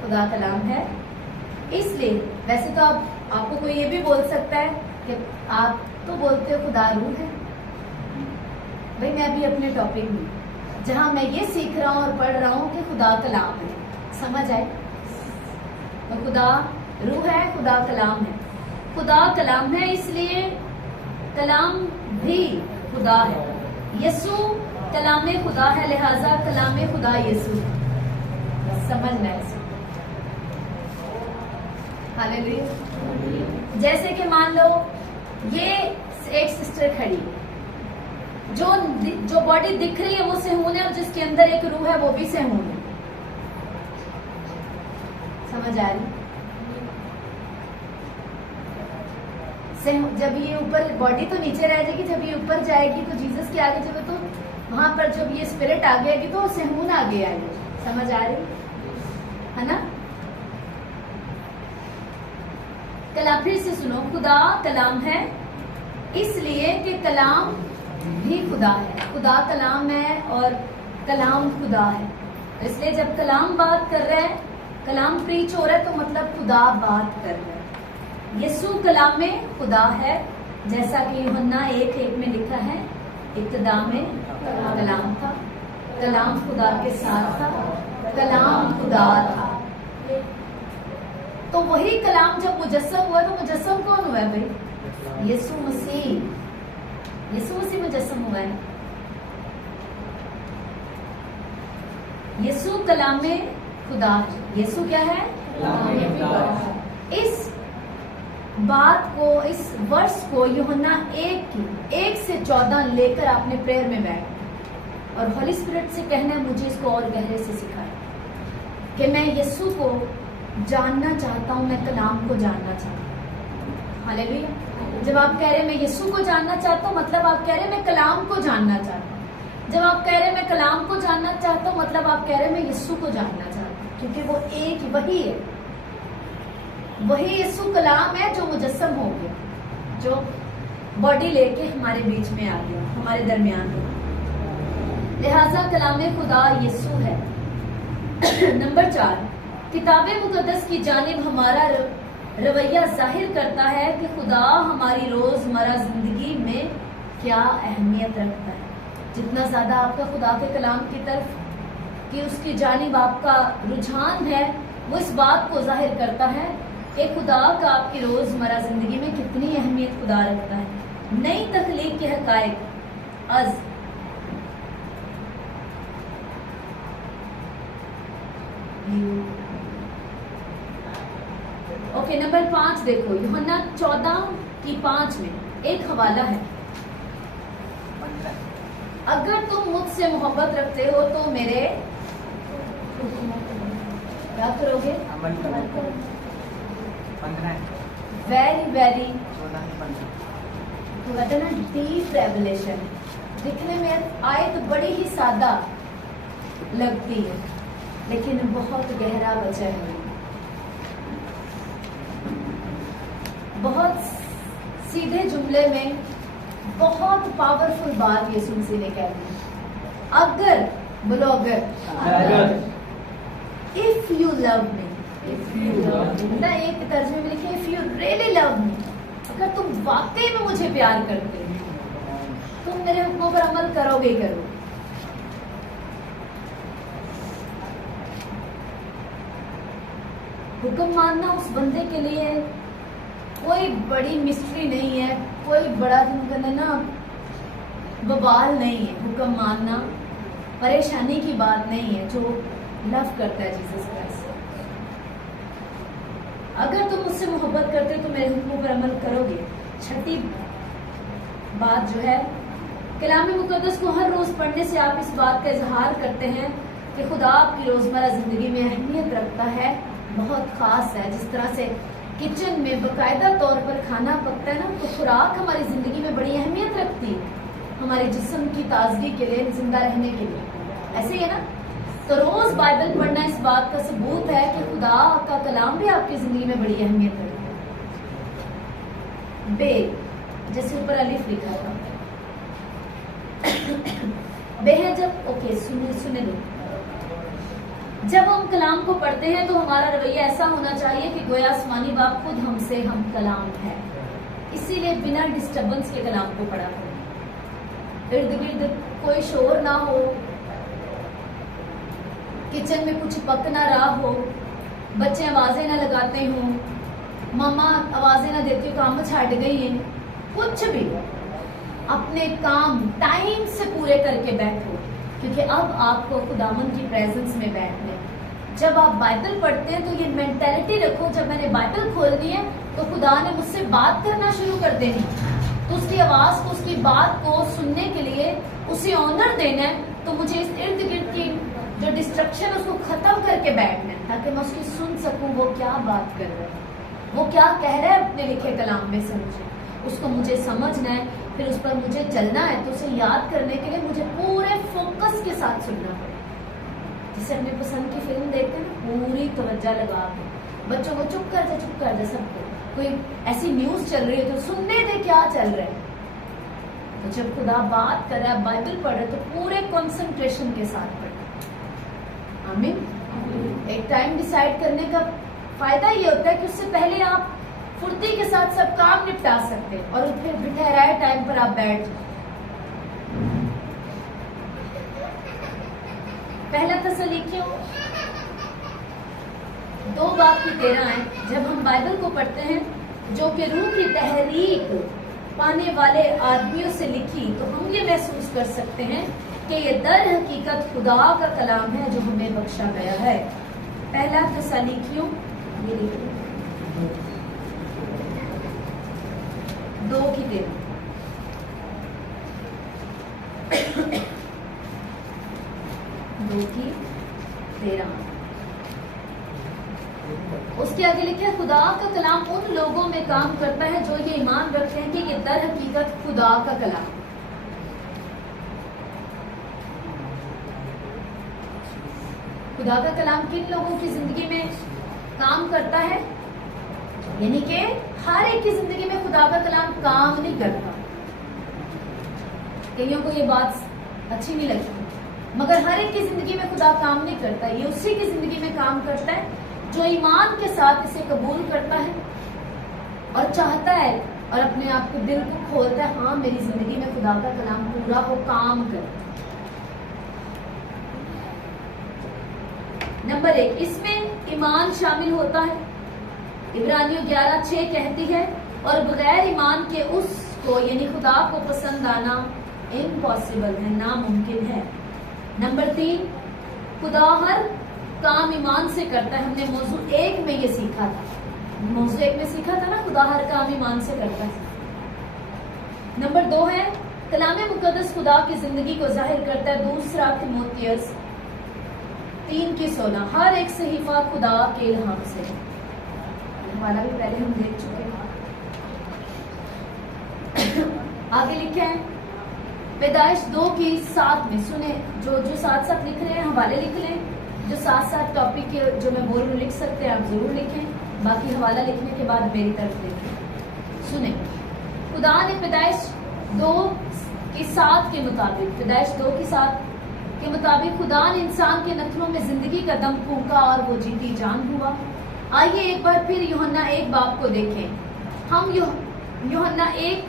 खुदा कलाम है। इसलिए वैसे तो आपको कोई ये भी बोल सकता है कि आप तो बोलते हो खुदा रूह है। भाई मैं भी अपने टॉपिक में जहां मैं ये सीख रहा हूँ और पढ़ रहा हूँ कि खुदा कलाम है, समझ आए? तो खुदा रूह है, खुदा कलाम है। खुदा कलाम है इसलिए कलाम भी खुदा है। यसू कलाम खुदा है, लिहाजा कलाम खुदा यसू। समझना है इसे। हालेलुया। जैसे कि मान लो ये एक सिस्टर खड़ी है, जो बॉडी दिख रही है वो सेहून है, और जिसके अंदर एक रूह है वो भी सेहून है। समझ आ रही? जब ये ऊपर, बॉडी तो नीचे रह जाएगी, जब ये ऊपर जाएगी तो जीसस के आगे जब तो वहां पर जब ये स्पिरिट आ गएगी तो सेहून आगे आएगी। समझ आ रही है ना? कलाम फिर से सुनो, खुदा कलाम है इसलिए कि कलाम भी खुदा है। खुदा कलाम है और कलाम खुदा है। इसलिए जब कलाम बात कर रहा है, कलाम प्रीच हो रहा है, तो मतलब खुदा बात कर रहा है। यसू कलाम में खुदा है, जैसा कि यूहन्ना 1:1 में लिखा है, इब्तिदा में कलाम था, कलाम खुदा के साथ था, कलाम खुदा था। तो वही कलाम जब मुजस्सम हुआ, तो मुजस्सम कौन हुआ है भाई? यसू मसीह। यसू मसीह मुजस्सम हुआ है। यसू कलाम में खुदा है। यसू क्या है? इस बात को, इस वर्ष को यूहन्ना 1 से 14 लेकर आपने प्रेयर में बैठ और होली स्पिरिट से कहना है, मुझे इसको और गहरे से सिखाए कि मैं यसू को जानना चाहता हूं, मैं कलाम को जानना चाहता हूं। हालेलुया। जब आप कह रहे मैं यसू को जानना चाहता हूं, मतलब आप कह रहे मैं कलाम को जानना चाहता हूं। जब आप कह रहे मैं कलाम को जानना चाहता हूं, मतलब आप कह रहे मैं यसू को जानना चाहता हूं, क्योंकि वो एक वही है। वही यसू कलाम है जो मुजस्सम हो गया, जो बॉडी लेके हमारे बीच में आ गया, हमारे दरमियान में। लिहाजा कलाम खुदा यसू है। नंबर 4, किताब मुकद्दस की जानिब हमारा रवैया जाहिर करता है कि खुदा हमारी रोजमर्रा जिंदगी में क्या अहमियत रखता है। जितना ज्यादा आपका खुदा के कलाम की तरफ कि उसकी जानिब आपका रुझान है, वो इस बात को जाहिर करता है कि खुदा का आपकी रोजमर्रा जिंदगी में कितनी अहमियत खुदा रखता है। नई तख्लीक के हकायक अज ओके। नंबर 5 देखो, यूहन्ना 14:5 में एक हवाला है, अगर तुम मुझसे मोहब्बत रखते हो तो मेरे क्या करोगे? वेरी वेरी ना डीप रेवलेशन। दिखने में आयत बड़ी ही सादा लगती है, लेकिन बहुत गहरा वचन है। बहुत सीधे जुमले में बहुत पावरफुल बात यीशु मसीह ने कह दी। अगर बोलो, अगर इफ यू लव मी, ना एक तर्जुमे में लिखे if you really love me, अगर तुम वाकई में मुझे प्यार करते हो, तुम मेरे हुक्मों पर अमल करोगे ही करोगे। हुक्म मानना उस बंदे के लिए कोई बड़ी मिस्ट्री नहीं है, कोई बड़ा ना बवाल नहीं है। हुक्म मानना परेशानी की बात नहीं है जो लव करता है जीसस क्राइस्ट। अगर तुम मुझसे मोहब्बत करते हो तो मेरे हुक्मों पर अमल करोगे। छठी बात जो है, कलाम मुकद्दस को हर रोज पढ़ने से आप इस बात का इजहार करते हैं कि खुदा आपकी रोजमर्रा जिंदगी में अहमियत रखता है, बहुत खास है। जिस तरह से किचन में बाकायदा तौर पर खाना पकता है ना, तो खुराक हमारी जिंदगी में बड़ी अहमियत रखती है, हमारे जिस्म की ताजगी के लिए, जिंदा रहने के लिए। ऐसे ही है ना? तो रोज बाइबल पढ़ना इस बात का सबूत है कि खुदा का कलाम भी आपकी जिंदगी में बड़ी अहमियत रखता है। बे, जैसे ऊपर अलिफ लिखा था, बे है जब, ओके सुने लो, जब हम कलाम को पढ़ते हैं तो हमारा रवैया ऐसा होना चाहिए कि गोया आसमानी बाप खुद हमसे हम कलाम है। इसीलिए बिना डिस्टरबेंस के कलाम को पढ़ा करें। इर्द गिर्द कोई शोर ना हो, किचन में कुछ पक ना रहा हो, बच्चे आवाजें ना लगाते हों, मामा आवाजें ना देती हो काम छाट गई है, कुछ भी अपने काम टाइम से पूरे करके बैठो, क्योंकि अब आपको खुदावन की प्रेजेंस में बैठने। जब आप बाइबल पढ़ते हैं तो ये मेंटेलिटी रखो, जब मैंने बाइबल खोलनी है तो खुदा ने मुझसे बात करना शुरू कर देनी, तो उसकी आवाज को, उसकी बात को सुनने के लिए उसे ऑनर देना है। तो मुझे इस इर्द गिर्द की जो डिस्ट्रक्शन है उसको खत्म करके बैठना है, ताकि मैं उसकी सुन सकूं वो क्या बात कर रहा है, वो क्या कह रहा है अपने लिखे कलाम में से। मुझे उसको मुझे समझना है, फिर उस पर मुझे चलना है। तो उसे याद करने के लिए मुझे पूरे फोकस के साथ सुनना पड़ेगा। जिसे अपने पसंद की फिल्म देखते हैं ना, पूरी तवज्जो लगा के, बच्चों को चुप कर जा सबको, कोई ऐसी न्यूज चल रही है तो सुनने दे क्या चल रहा है। तो जब खुदा बात कर रहा है, बाइबल पढ़ रहे, तो पूरे कंसंट्रेशन के साथ पढ़े। आमीन। एक टाइम डिसाइड करने का फायदा ये होता है कि उससे पहले आप फुर्ती के साथ सब काम निपटा सकते हैं, और फिर ठहराए टाइम पर आप बैठ जाओ। पहला तसलीकियों 2:13 है। जब हम बाइबल को पढ़ते हैं, जो कि रूह की तहरीक पाने वाले आदमियों से लिखी, तो हम ये महसूस कर सकते हैं कि ये दर हकीकत खुदा का कलाम है जो हमें बख्शा गया है। पहला तसलीकियों 2:13। उसके आगे लिखे, खुदा का कलाम उन लोगों में काम करता है जो ये ईमान रखते हैं कि ये दर हकीकत खुदा का कलाम। खुदा का कलाम किन लोगों की जिंदगी में काम करता है? यानी कि हर एक की जिंदगी में खुदा का कलाम काम नहीं करता। कईयों को ये बात अच्छी नहीं लगती, मगर हर एक की जिंदगी में खुदा काम नहीं करता। ये उसी की जिंदगी में काम करता है जो ईमान के साथ इसे कबूल करता है और चाहता है और अपने आप को, दिल को खोलता है, हाँ मेरी जिंदगी में खुदा का कलाम पूरा हो, काम कर। नंबर 1, इसमें ईमान शामिल होता है। इब्रानियों 11:6 कहती है, और बगैर ईमान के उसको यानी खुदा को पसंद आना इम्पॉसिबल है, नामुमकिन है। नंबर 3, खुदा हर काम ईमान से करता है। हमने मौजू 1 में ये सीखा था, मौजू 1 में सीखा था ना, खुदा हर काम ईमान से करता है। नंबर 2 है, कलाम मुकद्दस खुदा की जिंदगी को जाहिर करता है। 2 तिमोथियस 3:16, हर एक सहीफा खुदा के इल्हाम से है। हमारा भी पहले हम देख चुके हैं। आगे लिखे हैं पैदाइश 2:7 में, सुने जो साथ साथ लिख रहे हैं हवाले लिख लें, जो साथ साथ टॉपिक के जो मैं बोल रही लिख सकते हैं आप जरूर लिखें, बाकी हवाला लिखने के बाद मेरी तरफ देखें। सुने, खुदा ने पैदाइश 2:7 के मुताबिक, पैदाइश 2:7 के मुताबिक खुदा ने इंसान के नथनों में जिंदगी का दम फूंका और वो जीती जान हुआ। आइए एक बार फिर यूहन्ना 1 बाब को देखें। हम यूहन्ना 1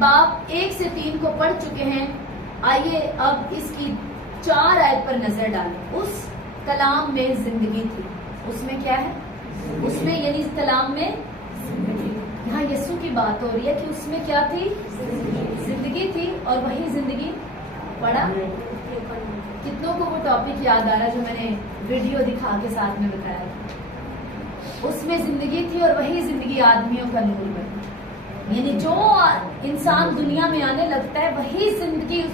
बाब 1 से 3 को पढ़ चुके हैं। आइए अब इसकी 4 आयत पर नजर डालें। उस कलाम में जिंदगी थी, उसमें क्या है, उसमें यानी इस कलाम में यहाँ यीशु की बात हो रही है कि उसमें क्या थी, जिंदगी थी, और वही जिंदगी पढ़ा। कितनों को वो टॉपिक याद आ रहा है जो मैंने वीडियो दिखा के साथ में बताया? उसमें जिंदगी थी और वही जिंदगी आदमियों का नूर बनी। यानी जो इंसान दुनिया में आने लगता है वही जिंदगी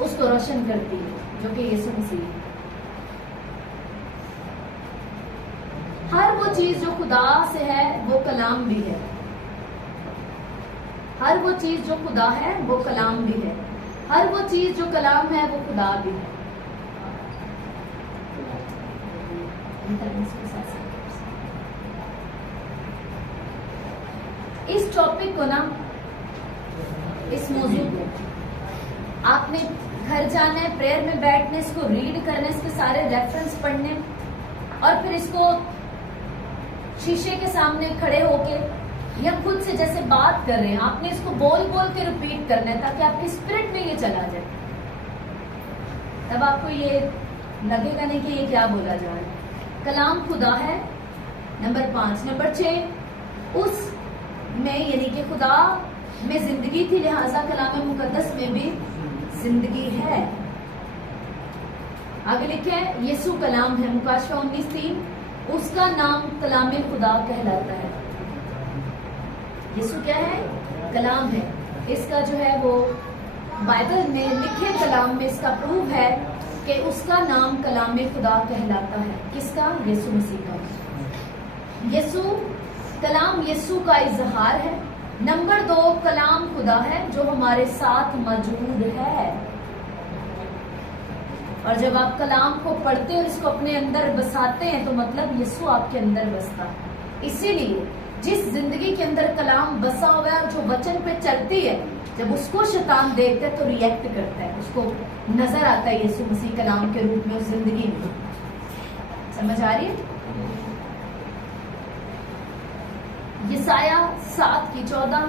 उसको रोशन करती है, जो कि यीशु मसीह है। हर वो चीज जो खुदा से है वो कलाम भी है। हर वो चीज जो खुदा है वो कलाम भी है। हर वो चीज जो कलाम है वो खुदा भी है। इस टॉपिक को ना, इस मौजूद को आपने घर जाना है, प्रेयर में बैठने, इसको रीड करना, इसके सारे रेफरेंस पढ़ने और फिर इसको शीशे के सामने खड़े होके या खुद से जैसे बात कर रहे हैं आपने इसको बोल बोल के रिपीट करना है ताकि आपकी स्पिरिट में ये चला जाए। तब आपको ये लगेगा नहीं कि ये क्या बोला जा रहा है। कलाम खुदा है, नंबर 5। नंबर 6, उस में यानी कि खुदा में जिंदगी थी, लिहाजा कलाम मुकद्दस में भी जिंदगी है। आगे लिखे है यीशु कलाम है, मुकाशफा 19:3, उसका नाम कलाम खुदा कहलाता है। यीशु क्या है? कलाम है। इसका जो है वो बाइबल में लिखे कलाम में इसका प्रूफ है कि उसका नाम कलाम खुदा कहलाता है। किसका? यीशु मसीह का। यीशु कलाम यीशु का इजहार है। नंबर 2, कलाम खुदा है जो हमारे साथ मौजूद है। और जब आप कलाम को पढ़ते और इसको अपने अंदर बसाते हैं तो मतलब यीशु आपके अंदर बसता है। इसीलिए जिस जिंदगी के अंदर कलाम बसा हुआ है और जो वचन पे चलती है, जब उसको शैतान देखता है तो रिएक्ट करता है, उसको नजर आता है यीशु मसीह कलाम के रूप में उस जिंदगी में। समझ आ रही है? यसाया 7:14,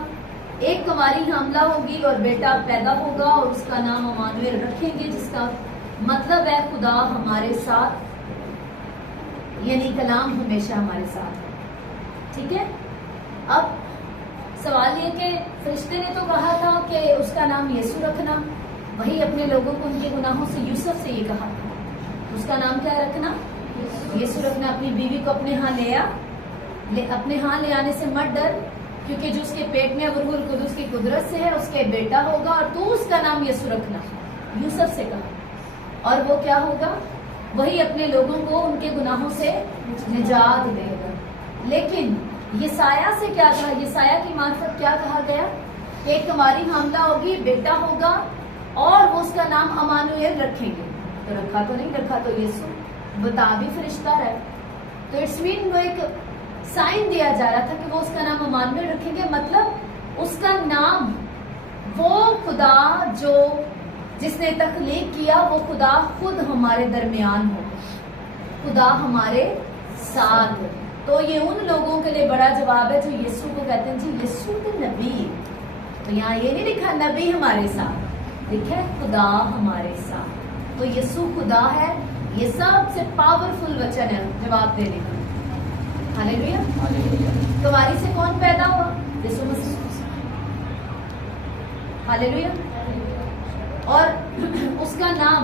एक कुमारी हमला होगी और बेटा पैदा होगा और उसका नाम अमानुएल रखेंगे, जिसका मतलब है खुदा हमारे साथ, यानी कलाम हमेशा हमारे साथ है। ठीक है। अब सवाल ये कि फरिश्ते ने तो कहा था कि उसका नाम यीशु रखना, वही अपने लोगों को उनके गुनाहों से यूसुफ से ये कहा था उसका नाम क्या रखना? यीशु रखना। अपनी बीवी को अपने यहाँ ले आ, अपने यहाँ ले आने से मत डर, क्योंकि जो उसके पेट में रूहुल कुदुस की कुदरत से है उसके बेटा होगा और तू उसका नाम यीशु रखना, यूसुफ से कहा। और वो क्या होगा? वही अपने लोगों को उनके गुनाहों से निजात देगा। लेकिन यसाया से क्या कहा? यसाया की मार्फत क्या कहा गया? एक कुमारी हमला होगी, बेटा होगा और वो उसका नाम अमानुएल रखेंगे। तो रखा तो नहीं, रखा तो यीशु, बता भी फरिश्ता है। तो इट्स मीन वो एक साइन दिया जा रहा था कि वो उसका नाम अमानुएल रखेंगे, मतलब उसका नाम वो खुदा जो जिसने तख्लीक किया वो खुदा खुद हमारे दरमियान हो, खुदा हमारे साथ। तो ये उन लोगों के लिए बड़ा जवाब है जो यीशु को कहते हैं जी यीशु तो नबी। तो यहाँ ये नहीं लिखा नबी हमारे साथ, लिखा है खुदा हमारे साथ। तो यीशु खुदा है। ये सबसे पावरफुल वचन है जवाब देने का। हालेलुया। कुंवारी से कौन पैदा हुआ? यीशु मसीह। हालेलुया। और उसका नाम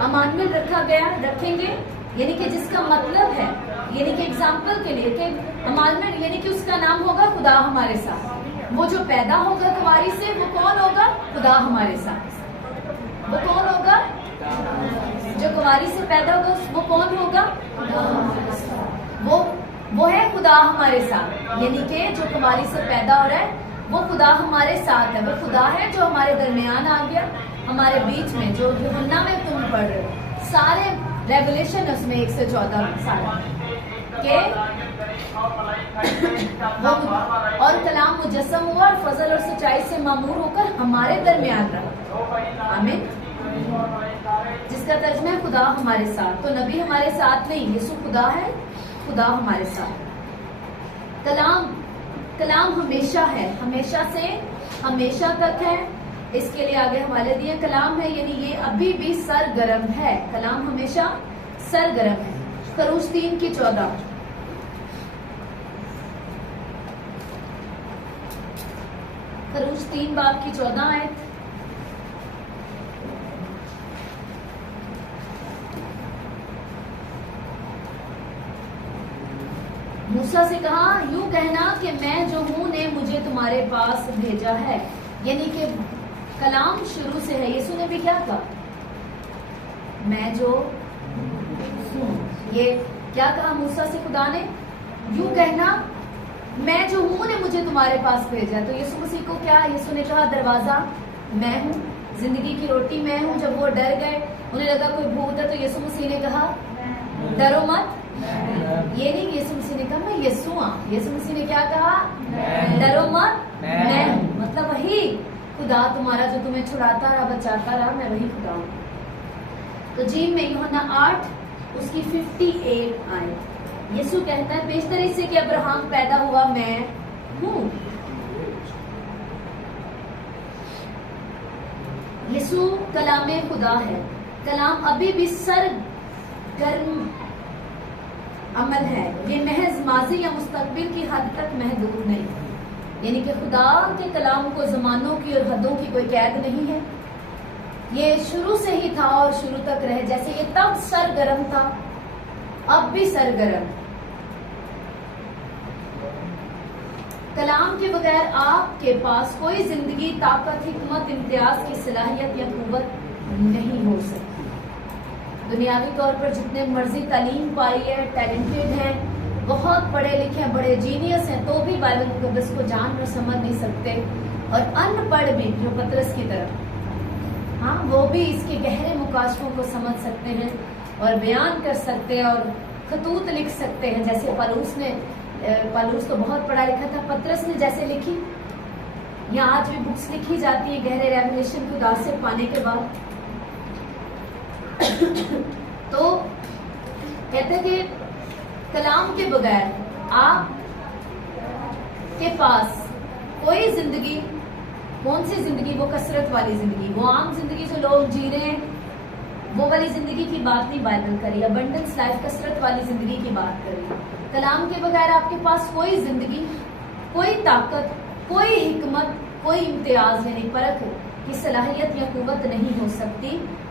अमानुएल रखा गया, रखेंगे, यानी कि जिसका मतलब है, यानी कि एग्जाम्पल के लिए कि अमानुएल यानी कि उसका नाम होगा खुदा हमारे साथ। वो जो पैदा होगा कुंवारी से वो कौन होगा? खुदा हमारे साथ। वो कौन होगा? जो कुंवारी से पैदा होगा वो कौन होगा? वो है खुदा हमारे साथ, यानी कि जो कुंवारी से पैदा हो रहा है वो खुदा हमारे साथ है। वो खुदा है जो हमारे दरमियान आ गया, हमारे बीच में, जो यूहन्ना में तुम पढ़ रहे हो। सारे रेवलेशन उसमें 1 से 14 सारा के और कलाम मुजस्सम हुआ और फजल और सच्चाई से मामूर होकर हमारे दरमियान रहा। आमीन। जिसका तर्जुमा है खुदा हमारे साथ। तो नबी हमारे साथ नहीं, यीशु खुदा है, खुदा हमारे साथ। कलाम हमेशा है, हमेशा से हमेशा तक है। इसके लिए आगे हवाले दिए। कलाम है यानी ये अभी भी सरगर्म है, कलाम हमेशा सरगर्म है। खरूज 3:14, खरूज 3:14 आयत। मूसा से कहा यूं कहना कि मैं जो हूं ने मुझे तुम्हारे पास भेजा है, यानी कि कलाम शुरू से है। यीशु ने भी क्या कहा? मैं जो हूं। ये क्या कहा मूसा से खुदा ने? यूं कहना मैं जो हूं ने मुझे तुम्हारे पास भेजा। तो यीशु मसीह को क्या? यीशु ने कहा दरवाजा मैं हूं, जिंदगी की रोटी मैं हूं। जब वो डर गए, उन्हें लगा कोई भूत है, तो यीशु मसीह ने कहा डरो मत, ये नहीं यीशु मसीह ने कहा मैं यीशु हूँ। यीशु मसीह ने क्या कहा? डरो मत, मैं हूँ। मतलब वही खुदा तुम्हारा जो तुम्हें छुड़ाता रहा, बचाता रहा, मैं वही खुदा हूँ। तो जी में यूहन्ना 8 उसकी 58 आए, यीशु कहता है बेशतरी से कि अब्राहम पैदा हुआ मैं हूँ। यीशु कलामे खुदा है। कलाम अभी भी सरगर्म अमल है, ये महज माजी या मुस्तकबिल की हद तक महदूद नहीं है। यानी कि खुदा के कलाम को जमानों की और हदों की कोई कैद नहीं है। ये शुरू से ही था और शुरू तक रहे। जैसे ये तब सरगर्म था, अब भी सरगर्म। कलाम के बगैर आपके पास कोई जिंदगी, ताकत, हिकमत, इम्तियाज की सलाहियत या कुव्वत नहीं हो सकती। दुनियावी तौर पर जितने मर्जी तालीम पाई है, टैलेंटेड हैं, बहुत पढ़े लिखे हैं, बड़े जीनियस हैं, तो भी बाइबल मुकद्दस को जान और समझ नहीं सकते। और अनपढ़ भी जो पतरस की तरह, हाँ, वो भी इसके गहरे मुकाशफों को समझ सकते हैं और बयान कर सकते हैं और खतूत लिख सकते हैं। जैसे पौलुस तो बहुत पढ़ा लिखा था, पतरस ने जैसे लिखी, या आज भी बुक्स लिखी जाती है गहरे रेवलेशन को दास से पाने के बाद। तो कहते हैं कि कलाम के बगैर आप के पास कोई जिंदगी, कौन सी जिंदगी? वो कसरत वाली जिंदगी, वो आम जिंदगी जो लोग जी रहे हैं, वो वाली जिंदगी की बात नहीं बाइबल करी। अबंडेंस लाइफ, कसरत वाली जिंदगी की बात करी। कलाम के बगैर आपके पास कोई जिंदगी, कोई ताकत, कोई हिकमत, कोई इम्तियाज यानी परख की सलाहियत या कुव्वत नहीं हो सकती।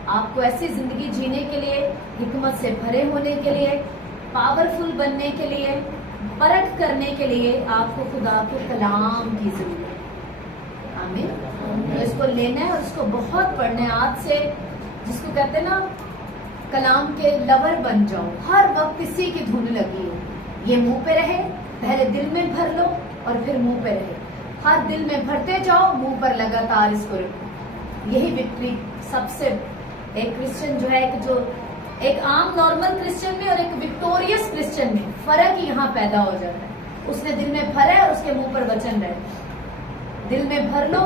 आपको ऐसी जिंदगी जीने के लिए, हिकमत से भरे होने के लिए, पावरफुल बनने के लिए, परख करने के लिए आपको खुदा के कलाम की जरूरत है। आमीन। तो इसको लेना है और इसको बहुत पढ़ना है। आज से जिसको कहते हैं ना, कलाम के लवर बन जाओ। हर वक्त इसी की धुन लगी हो, ये मुंह पे रहे, पहले दिल में भर लो और फिर मुंह पे रहे। हर दिल में भरते जाओ, मुंह पर लगातार इसको रखो। यही विक्ट्री सबसे, एक क्रिश्चियन जो है, एक आम नॉर्मल क्रिश्चियन में और एक विक्टोरियस क्रिश्चियन में फर्क ही यहाँ पैदा हो जाता है। उसने दिल में भरा है और उसके मुंह पर वचन रहे। दिल में भर लो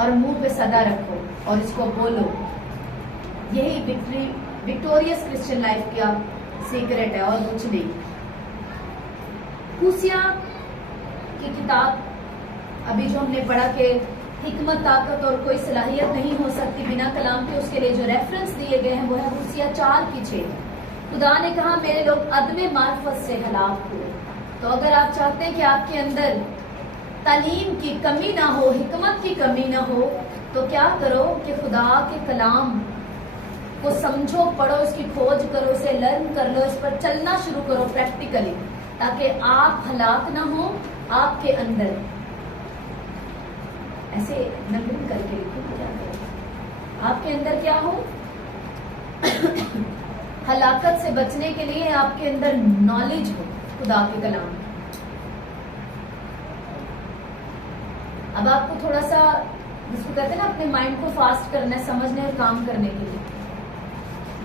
और मुंह पे सदा रखो और इसको बोलो। यही विक्टोरियस क्रिश्चियन लाइफ का सीक्रेट है और कुछ नहीं। होसिया की किताब अभी जो हमने पढ़ा कि हिकमत, ताकत और कोई सलाहियत नहीं हो सकती बिना कलाम के, उसके लिए जो रेफरेंस दिए गए हैं वो है होसिया 4:6। खुदा ने कहा मेरे लोग अदमे मार्फत से हलाक हुए। तो अगर आप चाहते हैं कि आपके अंदर तालीम की कमी ना हो, हिकमत की कमी ना हो, तो क्या करो कि खुदा के कलाम को समझो, पढ़ो, इसकी खोज करो, इसे लर्न कर लो, इस पर चलना शुरू करो प्रैक्टिकली, ताकि आप हलाक ना हो। आपके अंदर ऐसे नंबर करके लिखो, क्या करें, आपके अंदर क्या हो? हलाकत से बचने के लिए आपके अंदर नॉलेज हो खुदा के कलाम। अब आपको थोड़ा सा, जिसको कहते हैं ना, अपने माइंड को फास्ट करना है, समझने और काम करने के लिए।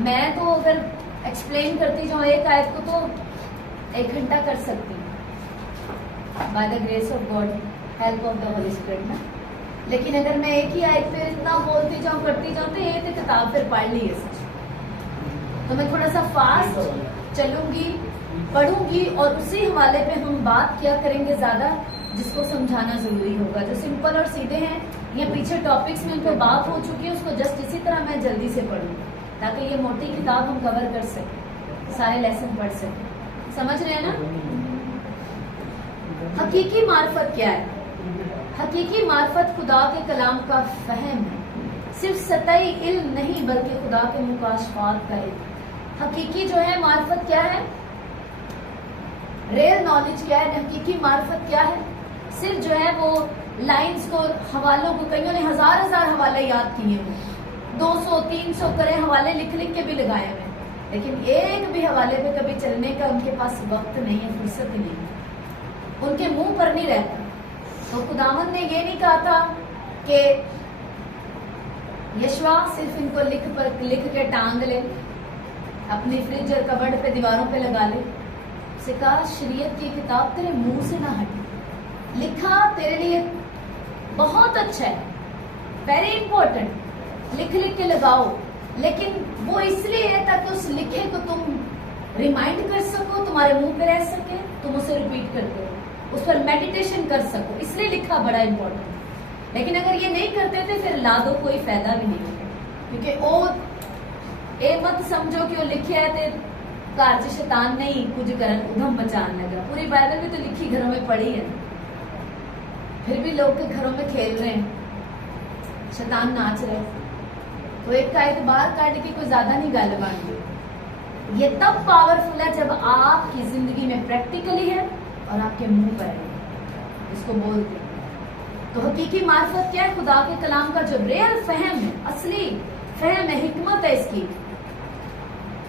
मैं तो अगर एक्सप्लेन करती जाऊं एक आयत को तो 1 घंटा कर सकती हूँ, by the grace of God, help of the Holi spirit ना। लेकिन अगर मैं एक ही आयत पे इतना बोलती जाऊं, करती जाऊं, तो ये तो किताब फिर पढ़ ली है सच। तो मैं थोड़ा सा फास्ट चलूंगी, पढ़ूंगी और उसी हवाले पे हम बात किया करेंगे ज्यादा, जिसको समझाना जरूरी होगा। जो सिंपल और सीधे हैं या पीछे टॉपिक्स में उनको बात हो चुकी है, उसको जस्ट इसी तरह मैं जल्दी से पढ़ूं, ताकि ये मोटी किताब हम कवर कर सकें, सारे लेसन पढ़ सकें। समझ रहे हैं ना? हकीकी मार्फत क्या है? हकीकी मार्फत खुदा के कलाम का फहम है, सिर्फ सतही इल्म नहीं बल्कि खुदा के मुकाशफात का इल्म। हकीकी जो है मार्फत क्या है? रियल नॉलेज क्या है? हकीकी मार्फत क्या है? सिर्फ जो है वो लाइंस को, हवालों को, कईयों ने हजार हवाले याद किए हैं, 200-300 करे हवाले लिख लिख के भी लगाए हुए, लेकिन एक भी हवाले पे कभी चलने का उनके पास वक्त नहीं है, फुर्सत नहीं है, उनके मुंह पर नहीं रहता। तो खुदावंद ने ये नहीं कहा था कि यशवा सिर्फ इनको लिख के टांग ले, अपनी फ्रिज और कबर्ड पे, दीवारों पे लगा ले। उससे कहा शरीयत की किताब तेरे मुंह से ना हटे, लिखा तेरे लिए बहुत अच्छा है, वेरी इंपॉर्टेंट, लिख लिख के लगाओ, लेकिन वो इसलिए है ताकि उस लिखे को तुम रिमाइंड कर सको, तुम्हारे मुंह पे रह सके, तुम उसे रिपीट करते हो, उस पर मेडिटेशन कर सको, इसलिए लिखा बड़ा इंपॉर्टेंट। लेकिन अगर ये नहीं करते थे फिर ला दो, कोई फायदा भी नहीं है, क्योंकि वो ये मत समझो कि वो लिखे है ते घर च शैतान नहीं कुछ करन उधम मचान लगा। पूरी बाइबल भी तो लिखी घरों में पड़ी है, फिर भी लोग के घरों में खेल रहे हैं, शैतान नाच रहे। तो एक का एतबार काट के कोई ज्यादा नहीं गल बन गई। ये तब पावरफुल है जब आपकी जिंदगी में प्रैक्टिकली है और आपके मुंह पर है, इसको बोलते हैं। तो हकीकी मार्फत क्या है? खुदा के कलाम का जो रियल फहम है, असली फहम है, हिकमत है,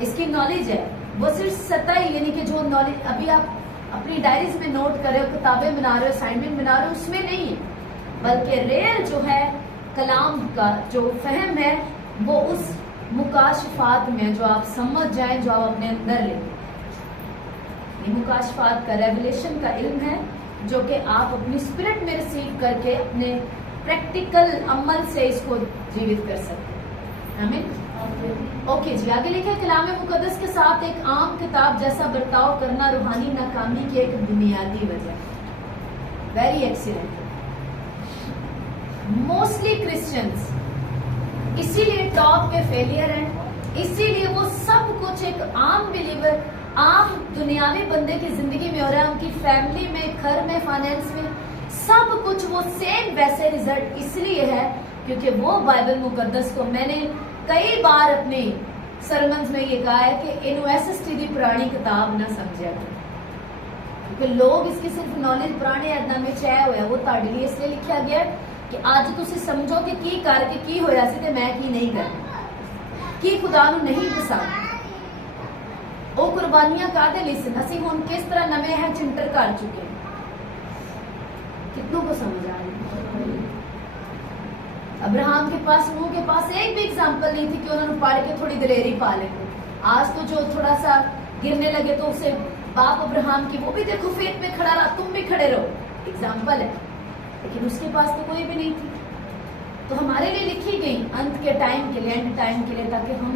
इसकी नॉलेज है, वो सिर्फ सतही यानी कि जो नॉलेज अभी आप अपनी डायरीज में नोट कर रहे हो, किताबें बना रहे हो, असाइनमेंट बना रहे हो, उसमें नहीं है, बल्कि रियल जो है कलाम का जो फहम है वो उस मुकाशफात में जो आप समझ जाएं, जो आप अपने अंदर ले। ये मुकाशफात का रेवलेशन का इल्म है जो कि आप अपनी स्पिरिट में रिसीव करके अपने प्रैक्टिकल अमल से इसको जीवित कर सकते हैं। आमीन। ओके जी, आगे लिखे कलाम मुकद्दस के साथ एक आम किताब जैसा बर्ताव करना रूहानी नाकामी की एक बुनियादी वजह। Very excellent. मोस्टली क्रिश्चियंस इसीलिए टॉप के फेलियर हैं, इसीलिए वो सब कुछ एक आम बिलीवर, आम दुनियावी बंदे की जिंदगी में हो रहा है, उनकी फैमिली में, घर में, फाइनेंस में, सब कुछ वो सेम वैसे रिजल्ट इसलिए है क्योंकि वो बाइबल मुकद्दस को, मैंने कई बार अपने सरमन्स में ये कहा है कि इनवेस्ट दी पुरानी किताब ना समझा, क्योंकि लोग इसकी सिर्फ नॉलेज पुराने अदनामे चाहे होया, वो ताड़े लिए इसलिए लिखा गया कि आज तुसी समझो कि की करके की होया सी ते मैं की नहीं करना, की खुदा नू नहीं पसंद, वो कुर्बानियां कादे लई सन, असीं हुण किस तरह नवे है चिंटर कर चुके, कितनों को समझ आ रही। अब्राहम के पास, नूह के पास एक भी एग्जाम्पल नहीं थी कि उन्होंने पढ़ के थोड़ी दिलेरी पा ले। आज तो जो थोड़ा सा गिरने लगे तो उसे बाप अब्राहम की, वो भी देखो फेथ में खड़ा रहा, तुम भी खड़े रहो, एग्जाम्पल है, लेकिन उसके पास तो कोई भी नहीं थी। तो हमारे लिए लिखी गई अंत के टाइम के लिए, एंड टाइम के लिए, ताकि हम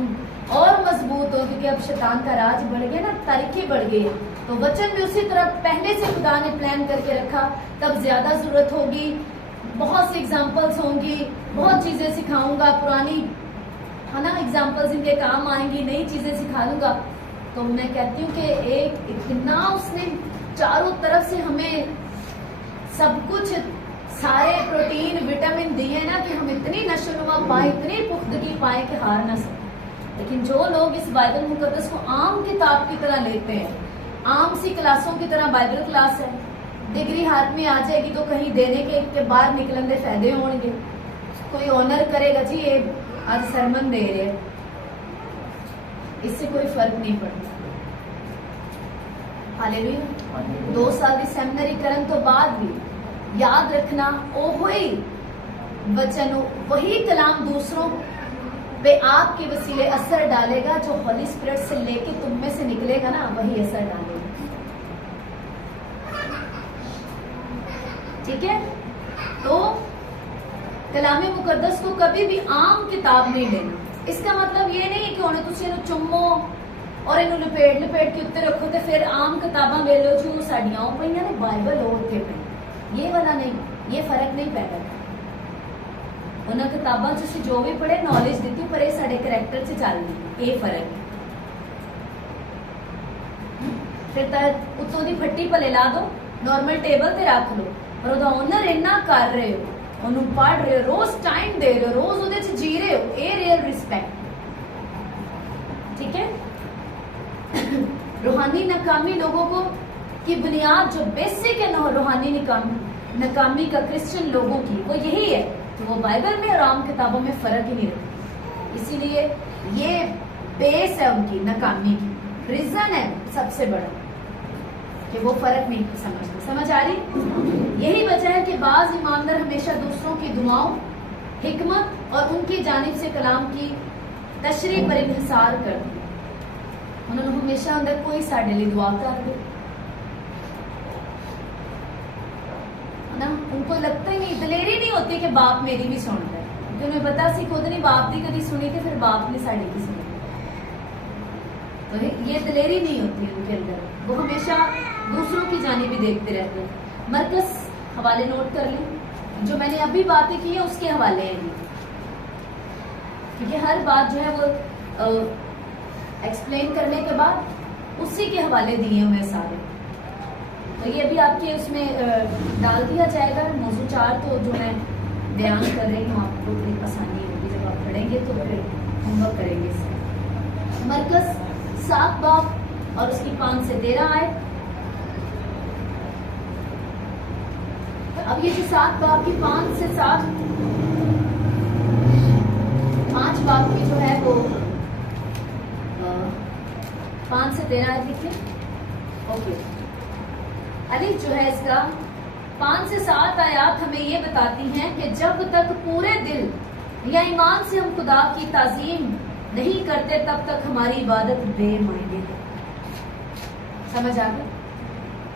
और मजबूत हो, क्योंकि अब शैतान का राज बढ़ गया ना, तारीखें बढ़ गई। तो वचन भी उसी तरह पहले से खुदा ने प्लान करके रखा, तब ज्यादा जरूरत होगी, बहुत सी एग्जाम्पल्स होंगी, बहुत चीजें सिखाऊंगा, पुरानी है ना एग्जाम्पल्स इनके काम आएंगी, नई चीजें सिखा दूंगा। तो मैं कहती हूँ कि एक इतना उसने चारों तरफ से हमें सब कुछ, सारे प्रोटीन विटामिन दिए ना कि हम इतनी नशोनुमा पाए, इतनी पुख्तगी पाए कि हार ना सके। लेकिन जो लोग इस बाइबल मुकद्दस को आम किताब की तरह लेते हैं, आम सी क्लासों की तरह, बाइबल क्लास है, डिग्री हाथ में आ जाएगी तो कहीं देने के बाहर निकलन के फायदे होंगे, कोई ऑनर करेगा जी ये आज सरमन दे रहे, इससे कोई फर्क नहीं पड़ता। हालेलुया। 2 साल की सेमिनरी करन तो बाद भी याद रखना, वही वचन, वही कलाम दूसरों पे आपके वसीले असर डालेगा, जो होली स्पिरिट से लेके तुम में से निकलेगा ना, वही असर डालेगा। ठीक है? तो कलामे मुकद्दस को कभी भी आम किताब नहीं लेना। इसका मतलब ये नहीं है कि उन्हें तुसी इन्हें चुम्मो और इन्हें लपेट लपेट के उत्ते रखो तो फिर आम किताबां ले लो जो साड़ियां पईयां ने, बाइबल हो उत्ते पई, ये वाला नहीं, ये फर्क नहीं पैदा करता। उन्हें किताबां च जो भी पढ़े नॉलेज दी, पर ये साडे करैक्टर च चलदी, ये फर्क है। फिर उत्तों दी फट्टी भले ला दो, नॉर्मल टेबल ते रख लो, पर ओदा ऑनर इन्ना कर रहे हो, उन्होंने पढ़ रहे हो, रोज टाइम दे रहे हो, रोज उहदे च जी रहे हो, ये रियल रिस्पेक्ट। ठीक है? रूहानी नाकामी लोगों को की बुनियाद जो बेसिक है ना रूहानी नाकामी का क्रिश्चियन लोगों की, वो यही है कि वो बाइबल में और आम किताबों में फर्क ही नहीं रखते। इसीलिए ये बेस है उनकी नाकामी की, रीजन है सबसे बड़ा कि वो फर्क नहीं समझते। समझ आ रही? यही वजह है कि बाज ईमानदार हमेशा दूसरों की दुआओं, हिकमत और उनकी जानिब से कलाम की तशरीह पर इंहिसार करते। उन्होंने हमेशा अंदर कोई साडे लिए दुआ कर दे, ना उनको लगता ही नहीं, दिलेरी नहीं होती कि बाप मेरी भी सुनता है, क्योंकि उन्हें पता सी खुद नहीं बाप की कभी सुनी थी, फिर बाप ने साड़ी की सुनी। तो ये दिलेरी नहीं होती उनके अंदर, वो हमेशा दूसरों की जानी भी देखते रहते हैं। मरकज हवाले नोट कर लें, जो मैंने अभी बातें की है उसके हवाले हैं ये, क्योंकि हर बात जो है वो एक्सप्लेन करने के बाद उसी के हवाले दिए हुए सारे। तो ये भी आपके उसमें डाल दिया जाएगा। मौजू 4 तो जो मैं बयान कर रही हूँ आपको थोड़ी आसानी होगी, जब आप पढ़ेंगे तो फिर होमवर्क करेंगे इसका। मरकज 7 बाब और उसकी 5 से 13 आयत। अब ये जो 7 बाब की 5 से 7 5 बाब की जो है वो 5 से 13 आयत लिखिए। ओके, अलिफ जो है इसका 5 से 7 आयत हमें ये बताती हैं कि जब तक पूरे दिल या ईमान से हम खुदा की ताजीम नहीं करते तब तक हमारी इबादत बेमायने है। समझ आ गई?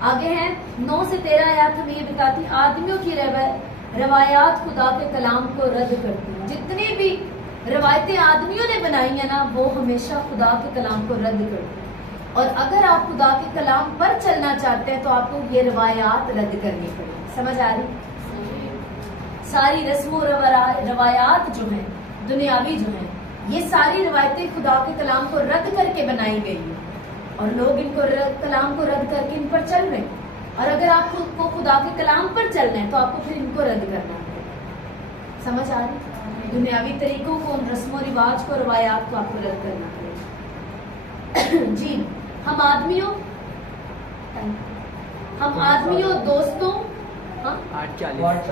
आगे है 9 से 13 आयत हमें ये बताती है आदमियों की रवायात खुदा के कलाम को रद्द करती हैं। जितनी भी रवायतें आदमियों ने बनाई है ना, वो हमेशा खुदा के कलाम को रद्द करती हैं। और अगर आप खुदा के कलाम पर चलना चाहते हैं तो आपको ये रवायात रद्द करनी पड़ेगी। समझ आ रही? सारी रस्मों रवायात जो है दुनियावी जो है, ये सारी रवायतें खुदा के कलाम को रद्द करके बनाई गई है और लोग इनको कलाम को रद्द करके इन पर चल रहे हैं। और अगर आपको खुदा के कलाम पर चलना है तो आपको फिर इनको रद्द करना पड़ेगा। समझ आ रही? दुनियावी तरीकों को, उन रस्मों रिवाज को, रवायात को आपको रद्द करना पड़ेगा। जी, हम आदमियों दोस्तों, हाँ 8:40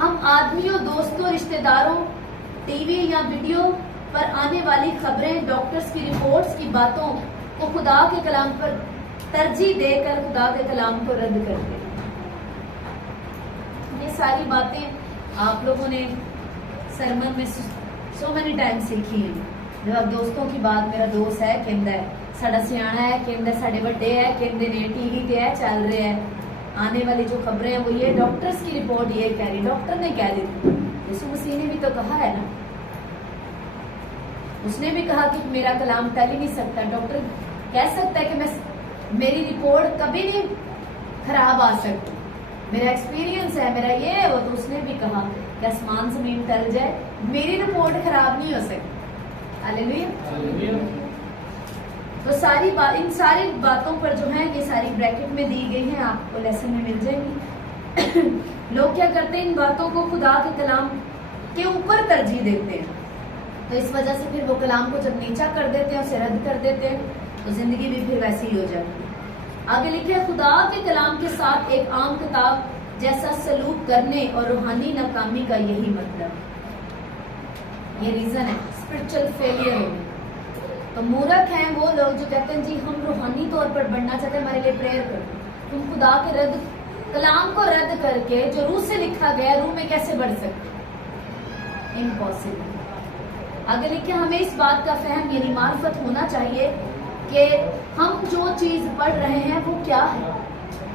हम आदमियों दोस्तों रिश्तेदारों टीवी या वीडियो पर आने वाली खबरें, डॉक्टर्स की रिपोर्ट्स की बातों को खुदा के कलाम पर तरजीह देकर खुदा के कलाम को रद्द करते हैं। ये सारी बातें आप लोगों ने सरमन में सो मेनी टाइम सीखी हैं। जब दोस्तों की बात, मेरा दोस्त है कहता है, साड़ा सियाना है कहता है, साढ़े बड़े है कहते ने, टीवी पे है चल रहे हैं, आने वाली जो खबरें हैं वो ये, डॉक्टर्स की रिपोर्ट ये कह रही, डॉक्टर ने कह दी। यीशु मसीह ने भी तो कहा है ना, उसने भी कहा कि मेरा कलाम टल ही नहीं सकता। डॉक्टर कह सकता है कि मेरी रिपोर्ट कभी नहीं खराब आ सकती, मेरा एक्सपीरियंस है, मेरा ये है वो। तो उसने भी कहा कि आसमान जमीन टल जाए, मेरी रिपोर्ट खराब नहीं हो सकती। हालेलुया। तो इन सारी बातों पर जो है ये सारी ब्रैकेट में दी गई हैं, आपको लेसन में मिल जाएंगी। लोग क्या करते हैं, इन बातों को खुदा के कलाम के ऊपर तरजीह देते हैं, तो इस वजह से फिर वो कलाम को जब नीचा कर देते हैं, उसे रद्द कर देते हैं, तो जिंदगी भी फिर वैसी ही हो जाती है। आगे लिखे है, खुदा के कलाम के साथ एक आम किताब जैसा सलूक करने और रूहानी नाकामी का यही मतलब, ये रीजन है स्पिरिचुअल फेलियर होने। तो मूर्ख हैं वो लोग जो कहते हैं जी हम रूहानी तौर पर बढ़ना चाहते हैं, हमारे लिए प्रेयर करो। तुम खुदा के कलाम को रद्द करके जो रूह से लिखा गया, रूह में कैसे बढ़ सकते? इम्पॉसिबल। आगे लिखे, हमें इस बात का फहम यानी मार्फत होना चाहिए कि हम जो चीज पढ़ रहे हैं वो क्या है,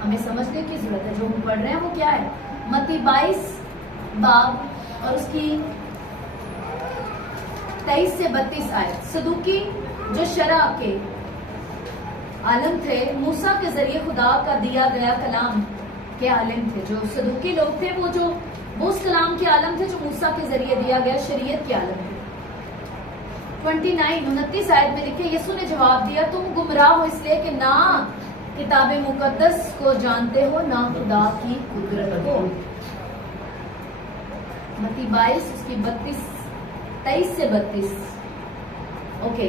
हमें समझने की जरूरत है। जो हम पढ़ रहे हैं वो क्या है? मत्ती 22 बाब और उसकी 23 से 32 आयत। सदूकी जो शरअ के आलम थे, मूसा के जरिए खुदा का दिया गया कलाम के आलिम थे। जो सदूकी लोग थे वो उस कलाम के आलम थे जो मूसा के जरिए दिया गया शरीयत के आलम थे। 29 आयत में लिखे, यीशु ने जवाब दिया, तुम गुमराह हो इसलिए कि ना किताब मुकद्दस को जानते हो ना खुदा की कुदरत को। मत्ती 22 उसकी 23 से 32। ओके,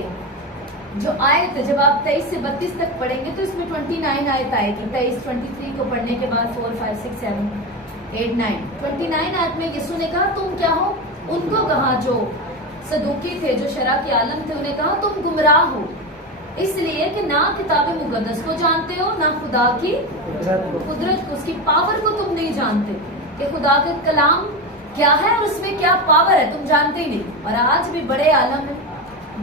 जो आयत जब आप 23 से 32 तक पढ़ेंगे तो इसमें 29 आयत आएगी। 23, 23 को पढ़ने के बाद 4, 5, 6, 7, 8, 9। 29 आयत में यीशु ने कहा तुम क्या हो? उनको कहा जो सदूकी थे, जो शरअ के आलम थे, उन्हें कहा तुम गुमराह हो इसलिए कि ना किताब मुकद्दस को जानते हो ना खुदा की कुदरत को, उसकी पावर को तुम नहीं जानते कि खुदा का कलाम क्या है और उसमें क्या पावर है, तुम जानते ही नहीं। और आज भी बड़े आलम है,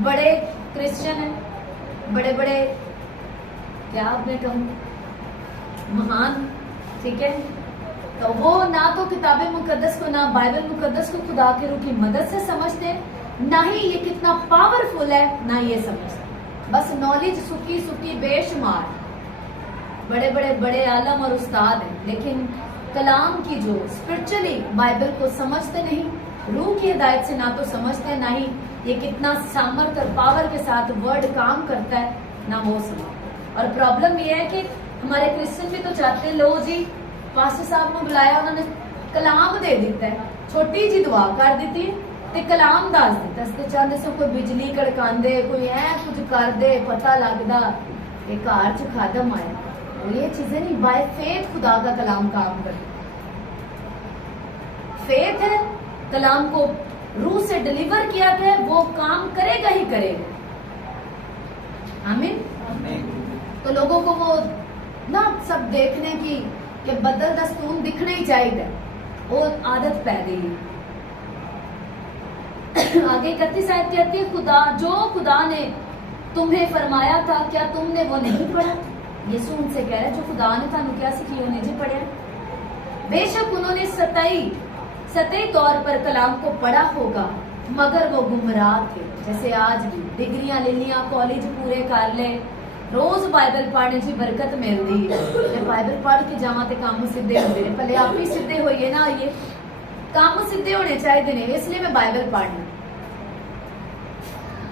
बड़े क्रिश्चियन है, बड़े बड़े क्या आपने कहूँ महान, ठीक है, तो वो ना तो किताब मुकद्दस को, ना बाइबल मुकद्दस को खुदा के रूह की मदद से समझते हैं, ना ही ये कितना पावरफुल है, ना ये समझते। बस नॉलेज सुखी सुखी बेशुमार, बड़े बड़े बड़े आलम और उस्ताद हैं, लेकिन कलाम की जो स्पिरिचुअली बाइबल को समझते नहीं, रूह की हिदायत से ना तो समझते हैं, ना ही ये कितना सामर्थ्य और पावर के साथ वर्ड काम करता है, ना वो समझते। और प्रॉब्लम ये है कि हमारे क्रिश्चियन भी तो चाहते हैं, लो जी पास्टर साहब को बुलाया, उन्होंने कलाम दे दिता है, छोटी जी दुआ कर दी ते कलाम दस दिता, ते चाहते से कोई बिजली कड़कांदे, कोई ऐ कुछ कर दे, पता लगदा कि घर च खादम आया। और ये चीजें नहीं, बाय फेथ खुदा का कलाम काम करता। फेथ है, कलाम को रूह से डिलीवर किया गया, वो काम करेगा ही करेगा। आमीन। तो लोगों को वो ना सब देखने की कि बदल दस्तून दिखना ही चाहिए, वो आदत पै गई। आगे 31 आयत कहती है, खुदा जो खुदा ने तुम्हें फरमाया था क्या तुमने वो नहीं पढ़ा? यीशु उनसे कह रहा है, जो खुदा ने थानू क्या सिखाया उन्हें जी पढ़ा। बेशक उन्होंने सतही तौर पर कलाम को पढ़ा होगा, मगर वो गुमराह थे। जैसे आज भी डिग्रियां ले लिया, कॉलेज पूरे कर ले, रोज बाइबल पढ़ने की बरकत मिलती है। बाइबल पढ़ के जावा तो काम सीधे होते हैं, पहले आप ही सीधे होइए ना, ये काम सीधे होने चाहिए ने, इसलिए मैं बाइबल पढ़ना।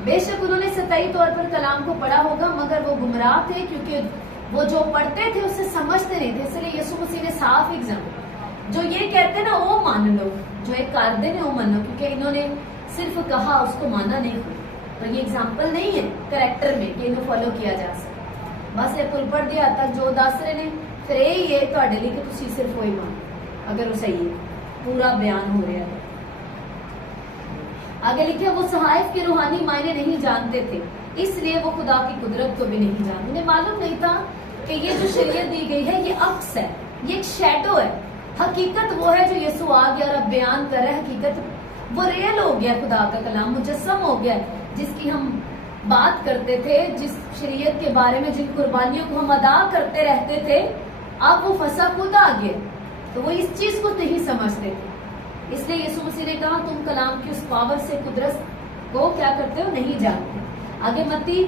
बेशक उन्होंने सतही तौर पर कलाम को पढ़ा होगा, मगर वो गुमराह थे, क्योंकि वो जो पढ़ते थे उससे समझते नहीं थे। इसलिए यीशु मसीह ने साफ एग्जाम्पल, जो ये कहते ना वो मान लो, जो एक कर दे वो मानो, क्योंकि इन्होंने सिर्फ कहा उसको माना नहीं हुआ। तो ये एग्जाम्पल नहीं है कैरेक्टर में कि इन्हें फॉलो किया जा सकता। बस ये पुल पढ़ दिया तक जो दस रहे ने, फिर यही है तुहाडे लिए कि तुसी सिर्फ वही मानो, अगर वो सही है, पूरा बयान हो रहा है। आगे लिखे, वो सहायक के रूहानी मायने नहीं जानते थे, इसलिए वो खुदा की कुदरत को भी नहीं जानते। उन्हें मालूम नहीं था कि ये जो शरीयत दी गई है ये अक्स है, ये एक शैडो है। हकीकत वो है जो यीशु आ गया और अब बयान कर रहा है। हकीकत वो रियल हो गया, खुदा का कलाम मुजस्सम हो गया, जिसकी हम बात करते थे, जिस शरीयत के बारे में जिन कुर्बानियों को हम अदा करते रहते थे, अब वो फंसा खुद आ गया। तो वो इस चीज को नहीं समझते थे, इसलिए यीशु मसीह ने कहा तुम कलाम की उस पावर से कुदरत को क्या करते हो, नहीं जानते। आगे मत्ती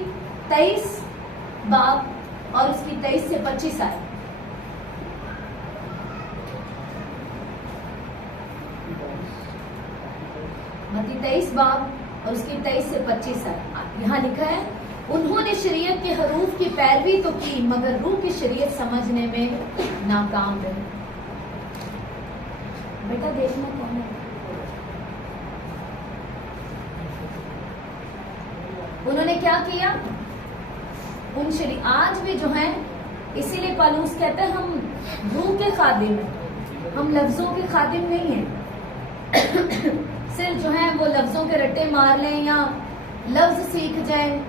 23 बाब और उसकी 23 से 25 आए। मत्ती 23 बाब और उसकी 23 से 25 आए। यहाँ लिखा है, उन्होंने शरीयत के हरूफ की पैरवी तो की, मगर रूह की शरीयत समझने में नाकाम रहे। बेटा देखना कौन है? उन्होंने क्या किया? उन शरीयत आज भी जो है, इसीलिए पौलुस कहते हैं हम रूह के खादिम हैं, हम लफ्जों के खादिम नहीं हैं। सिर्फ जो है वो लफ्जों के रट्टे मार लें या लफ्ज सीख जाएं,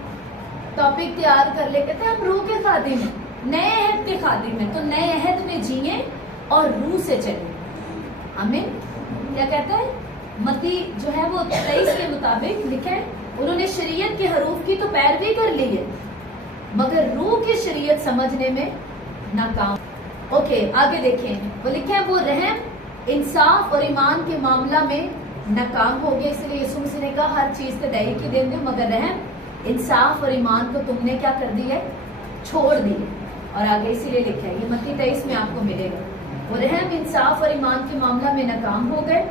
टॉपिक तैयार कर ले, कहते हैं हम रूह के खादिम हैं, नए अहद के खादिम हैं। तो नए अहद में जिए और रूह से चले। आमीन। क्या कहते हैं? मत्ती जो है वो 23 के मुताबिक लिखे है, उन्होंने शरीयत के हरूफ की तो पैरवी कर ली है, मगर रूह की शरीयत समझने में नाकाम। ओके, आगे देखें, वो लिखे है वो रहम, इंसाफ और ईमान के मामला में नाकाम हो गया। इसलिए यीशु मसीह ने कहा हर चीज के दही की देन दो, मगर रहम, इंसाफ और ईमान को तुमने क्या कर दिया है, छोड़ दिया। और आगे इसीलिए लिखा है, ये मत्ती 23 में आपको मिलेगा, वो रहम, इंसाफ और ईमान के मामला में नाकाम हो गए।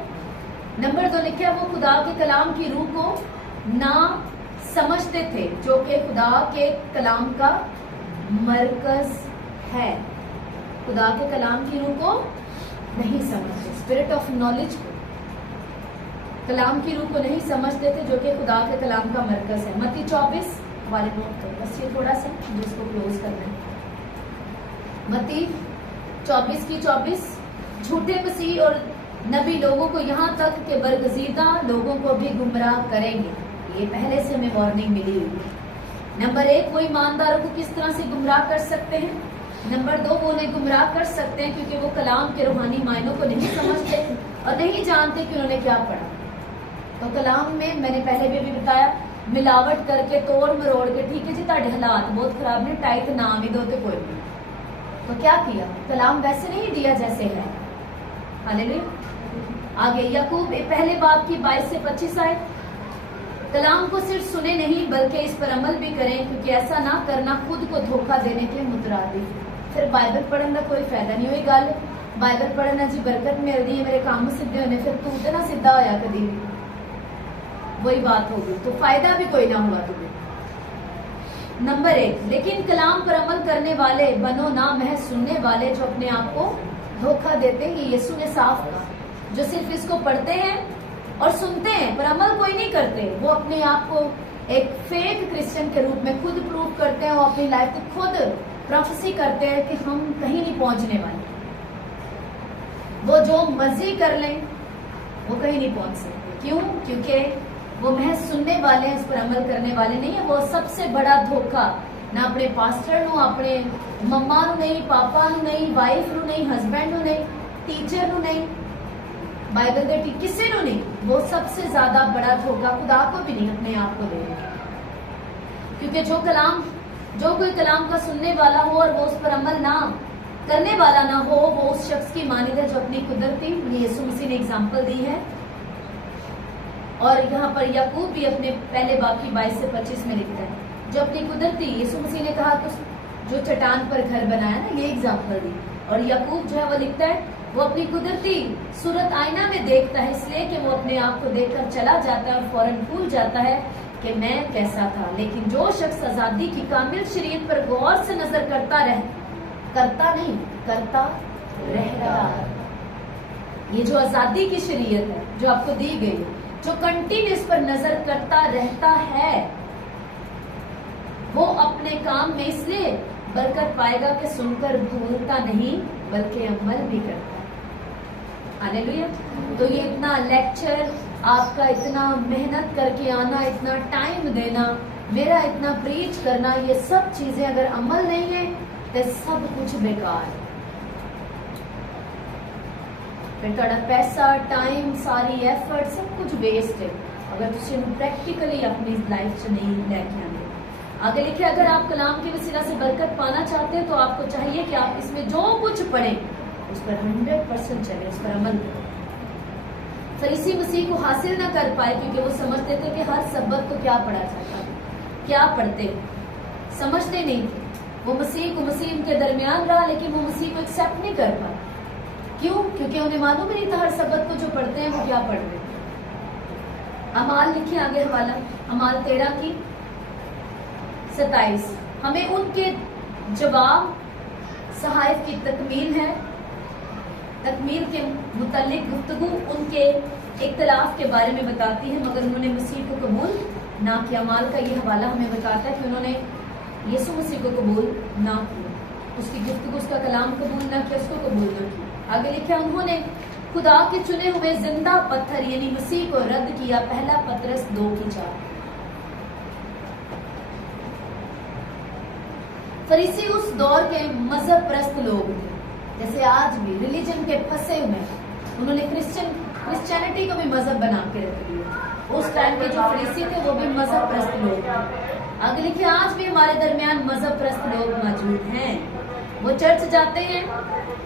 नंबर 2 लिखा है, वो खुदा के कलाम की रूह को ना समझते थे, जो कि खुदा के कलाम का मरकज है। खुदा के कलाम की रूह को नहीं समझते, स्पिरिट ऑफ नॉलेज को, कलाम की रूह को नहीं समझते थे, जो कि खुदा के कलाम का मरकज है। मत्ती 24 हमारे नोट करो, बस ये थोड़ा सा जिसको क्लोज करना है। मत्ती 24 की 24, झूठे मसीह और नबी लोगों को यहाँ तक कि बरगजीदा लोगों को भी गुमराह करेंगे। ये पहले से हमें वार्निंग मिली हुई है। नंबर 1, वो ईमानदारों को किस तरह से गुमराह कर सकते हैं। नंबर 2, वो उन्हें गुमराह कर सकते हैं क्योंकि वो कलाम के रूहानी मायनों को नहीं समझते और नहीं जानते कि उन्होंने क्या पढ़ा। तो कलाम में मैंने पहले भी बताया, मिलावट करके तोड़ मरोड़ के, ठीक है जी ताड़े हालात बहुत खराब ने, टाइट नाम ही दो तो कोई नहीं। तो क्या किया, कलाम वैसे नहीं दिया जैसे है, हालेलुया। आगे याकूब पहले बाब की 22 से 25 आए। कलाम को सिर्फ सुने नहीं बल्कि इस पर अमल भी करें, क्योंकि ऐसा ना करना खुद को धोखा देने के मुतरादिफ। फिर बाइबल पढ़ने का कोई फायदा नहीं हुई। गल बाइबल पढ़ना जी बरकत मिलती है, मेरे काम सीधे होने, फिर तू तो ना सीधा होया कभी भी, वही बात होगी, तो फायदा भी कोई ना हुआ तुम्हें। नंबर 1, लेकिन कलाम पर अमल करने वाले बनो, ना महज सुनने वाले जो अपने आप को धोखा देते हैं। यीशु ने साफ कहा, जो सिर्फ इसको पढ़ते हैं और सुनते हैं पर अमल कोई नहीं करते, वो अपने आप को एक फेक क्रिश्चियन के रूप में खुद प्रूव करते हैं। वो अपनी लाइफ में खुद प्रोफेसी करते हैं कि हम कहीं नहीं पहुंचने वाले, वो जो मर्जी कर लें वो कहीं नहीं पहुंच सकते। क्यों? क्योंकि वो महज सुनने वाले हैं, इस पर अमल करने वाले नहीं है। वो सबसे बड़ा धोखा ना अपने पास्टर नु, अपने मम्मा नु नहीं, पापा नु नहीं, वाइफ नु नहीं, हस्बैंड नु नहीं, टीचर नु नहीं, बाइबल दे किसी नु नहीं। वो सबसे ज्यादा बड़ा धोखा खुदा को भी नहीं, अपने आप को दे। क्योंकि जो कोई कलाम का सुनने वाला हो और वो उस पर अमल ना करने वाला ना हो, वो उस शख्स की मानिद है जो अपनी कुदरती, यीशु मसीह ने एग्जाम्पल दी है। और यहाँ पर याकूब भी अपने पहले बाब की 22 से 25 में लिखता है, जो अपनी कुदरती, यीशु मसीह ने कहा तो जो चट्टान पर घर बनाया ना, ये एग्जाम्पल दी। और याकूब जो है वो लिखता है, वो अपनी कुदरती सूरत आईना में देखता है, इसलिए कि वो अपने आप को देखकर चला जाता है और फौरन भूल जाता है कि मैं कैसा था। लेकिन जो शख्स आजादी की कामिल शरीयत पर गौर से नजर करता रहता, ये जो आजादी की शरीयत है जो आपको दी गई है, जो कंटिन्यूस पर नजर करता रहता है, वो अपने काम में इसलिए बरकत पाएगा कि सुनकर भूलता नहीं बल्कि अमल भी करता है। हालेलुया। तो ये इतना लेक्चर, आपका इतना मेहनत करके आना, इतना टाइम देना, मेरा इतना प्रीच करना, ये सब चीजें अगर अमल नहीं है तो सब कुछ बेकार है। फिर थोड़ा पैसा, टाइम, सारी एफर्ट सब कुछ वेस्ट है अगर तुम प्रैक्टिकली अपनी लाइफ से नहीं लेके आने। आगे लिखे, अगर आप कलाम के वसीला से बरकत पाना चाहते हैं तो आपको चाहिए कि आप इसमें जो कुछ पढ़ें उस पर 100% चले, उस पर अमल करें। फरीसी मसीह को हासिल न कर पाए क्योंकि वो समझते थे कि हर सबक को क्या पढ़ा जाता है, क्या पढ़ते, समझते नहीं थे। वो मसीह उनके दरमियान रहा लेकिन वो मसीह को एक्सेप्ट नहीं कर पाए। क्यों? क्योंकि उन्हें मालूम ही नहीं था हर सबक को जो पढ़ते हैं वो क्या पढ़ रहे हैं। अमाल लिखे आगे हवाला, अमाल 13 की 27। हमें उनके जवाब सहायत की तकमील है, तकमील के मुतालिक गुफ्तगू उनके इख्तलाफ के बारे में बताती है, मगर उन्होंने मसीह को कबूल ना किया। अमाल का ये हवाला हमें बताता है कि उन्होंने यीशु मसीह को कबूल ना किया, उसकी गुफ्तगू, उसका कलाम कबूल ना किया, उसको कबूल ना किया। आगे लिखा, उन्होंने खुदा के चुने हुए जिंदा पत्थर यानी मसीह को रद्द किया। पहला पतरस 2:4। फरीसी उस दौर के मजहब प्रस्त लोग थे, जैसे आज भी रिलीजन के फंसे हुए। उन्होंने क्रिश्चियनिटी को भी मजहब बना के रख दिया। उस टाइम के जो फरीसी थे वो भी मजहब प्रस्त लोग थे। आगे लिखिए, आज भी हमारे दरमियान मजहब प्रस्त लोग मौजूद हैं। वो चर्च जाते हैं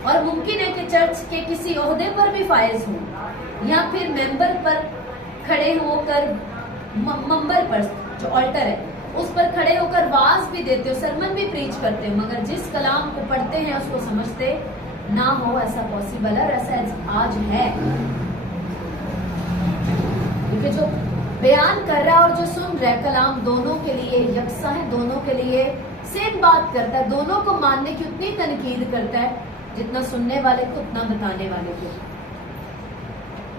और मुमकिन है कि चर्च के किसी ओहदे पर भी फायज हों या फिर मेंबर पर खड़े होकर, मंबर पर जो ऑल्टर है उस पर खड़े होकर वाज भी देते हो, सरमन भी प्रीच करते हो, मगर जिस कलाम को पढ़ते हैं उसको समझते ना हो। ऐसा पॉसिबल है, ऐसा आज है, क्योंकि जो बयान कर रहा है और जो सुन रहा है कलाम दोनों के लिए यकसा है, दोनों के लिए सेम बात करता है, दोनों को मानने की उतनी तनकीद करता है जितना सुनने वाले को उतना बताने वाले को।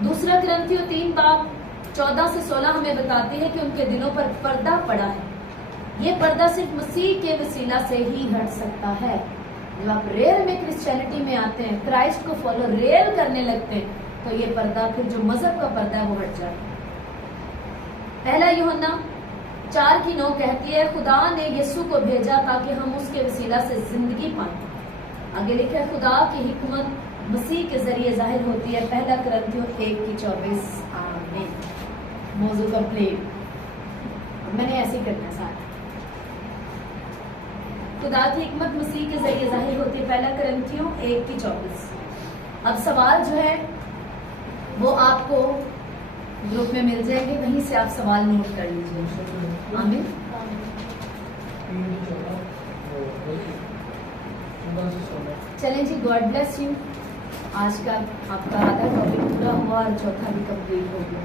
दूसरा कुरिन्थियों 3:14-16 हमें बताती है कि उनके दिलों पर पर्दा पड़ा है। ये पर्दा सिर्फ मसीह के वसीला से ही हट सकता है। जब आप रियल में क्रिश्चियनिटी में आते हैं, क्राइस्ट को फॉलो रियल करने लगते हैं, तो ये पर्दा, फिर जो मजहब का पर्दा है वो हट जाता है। पहला यूहन्ना 4:9 कहती है, खुदा ने यीशु को भेजा ताकि हम उसके वसीला से जिंदगी पाएं। आगे लिखा है, खुदा की हिकमत मसीह के जरिए जाहिर होती है। पहला कुरिन्थियों 1:24। आमीन। मौजू कंप्लीट। मैंने ऐसे ही करना साथ। खुदा की हिकमत मसीह के जरिए जाहिर होती है। पहला कुरिन्थियों 1:24। अब सवाल जो है वो आपको ग्रुप में मिल जाएंगे, वहीं से आप सवाल नोट कर लीजिए। आमीन। चलें जी, गॉड ब्लेस यू। आज का आपका आधा टॉपिक पूरा हुआ और चौथा भी कंप्लीट हो गया।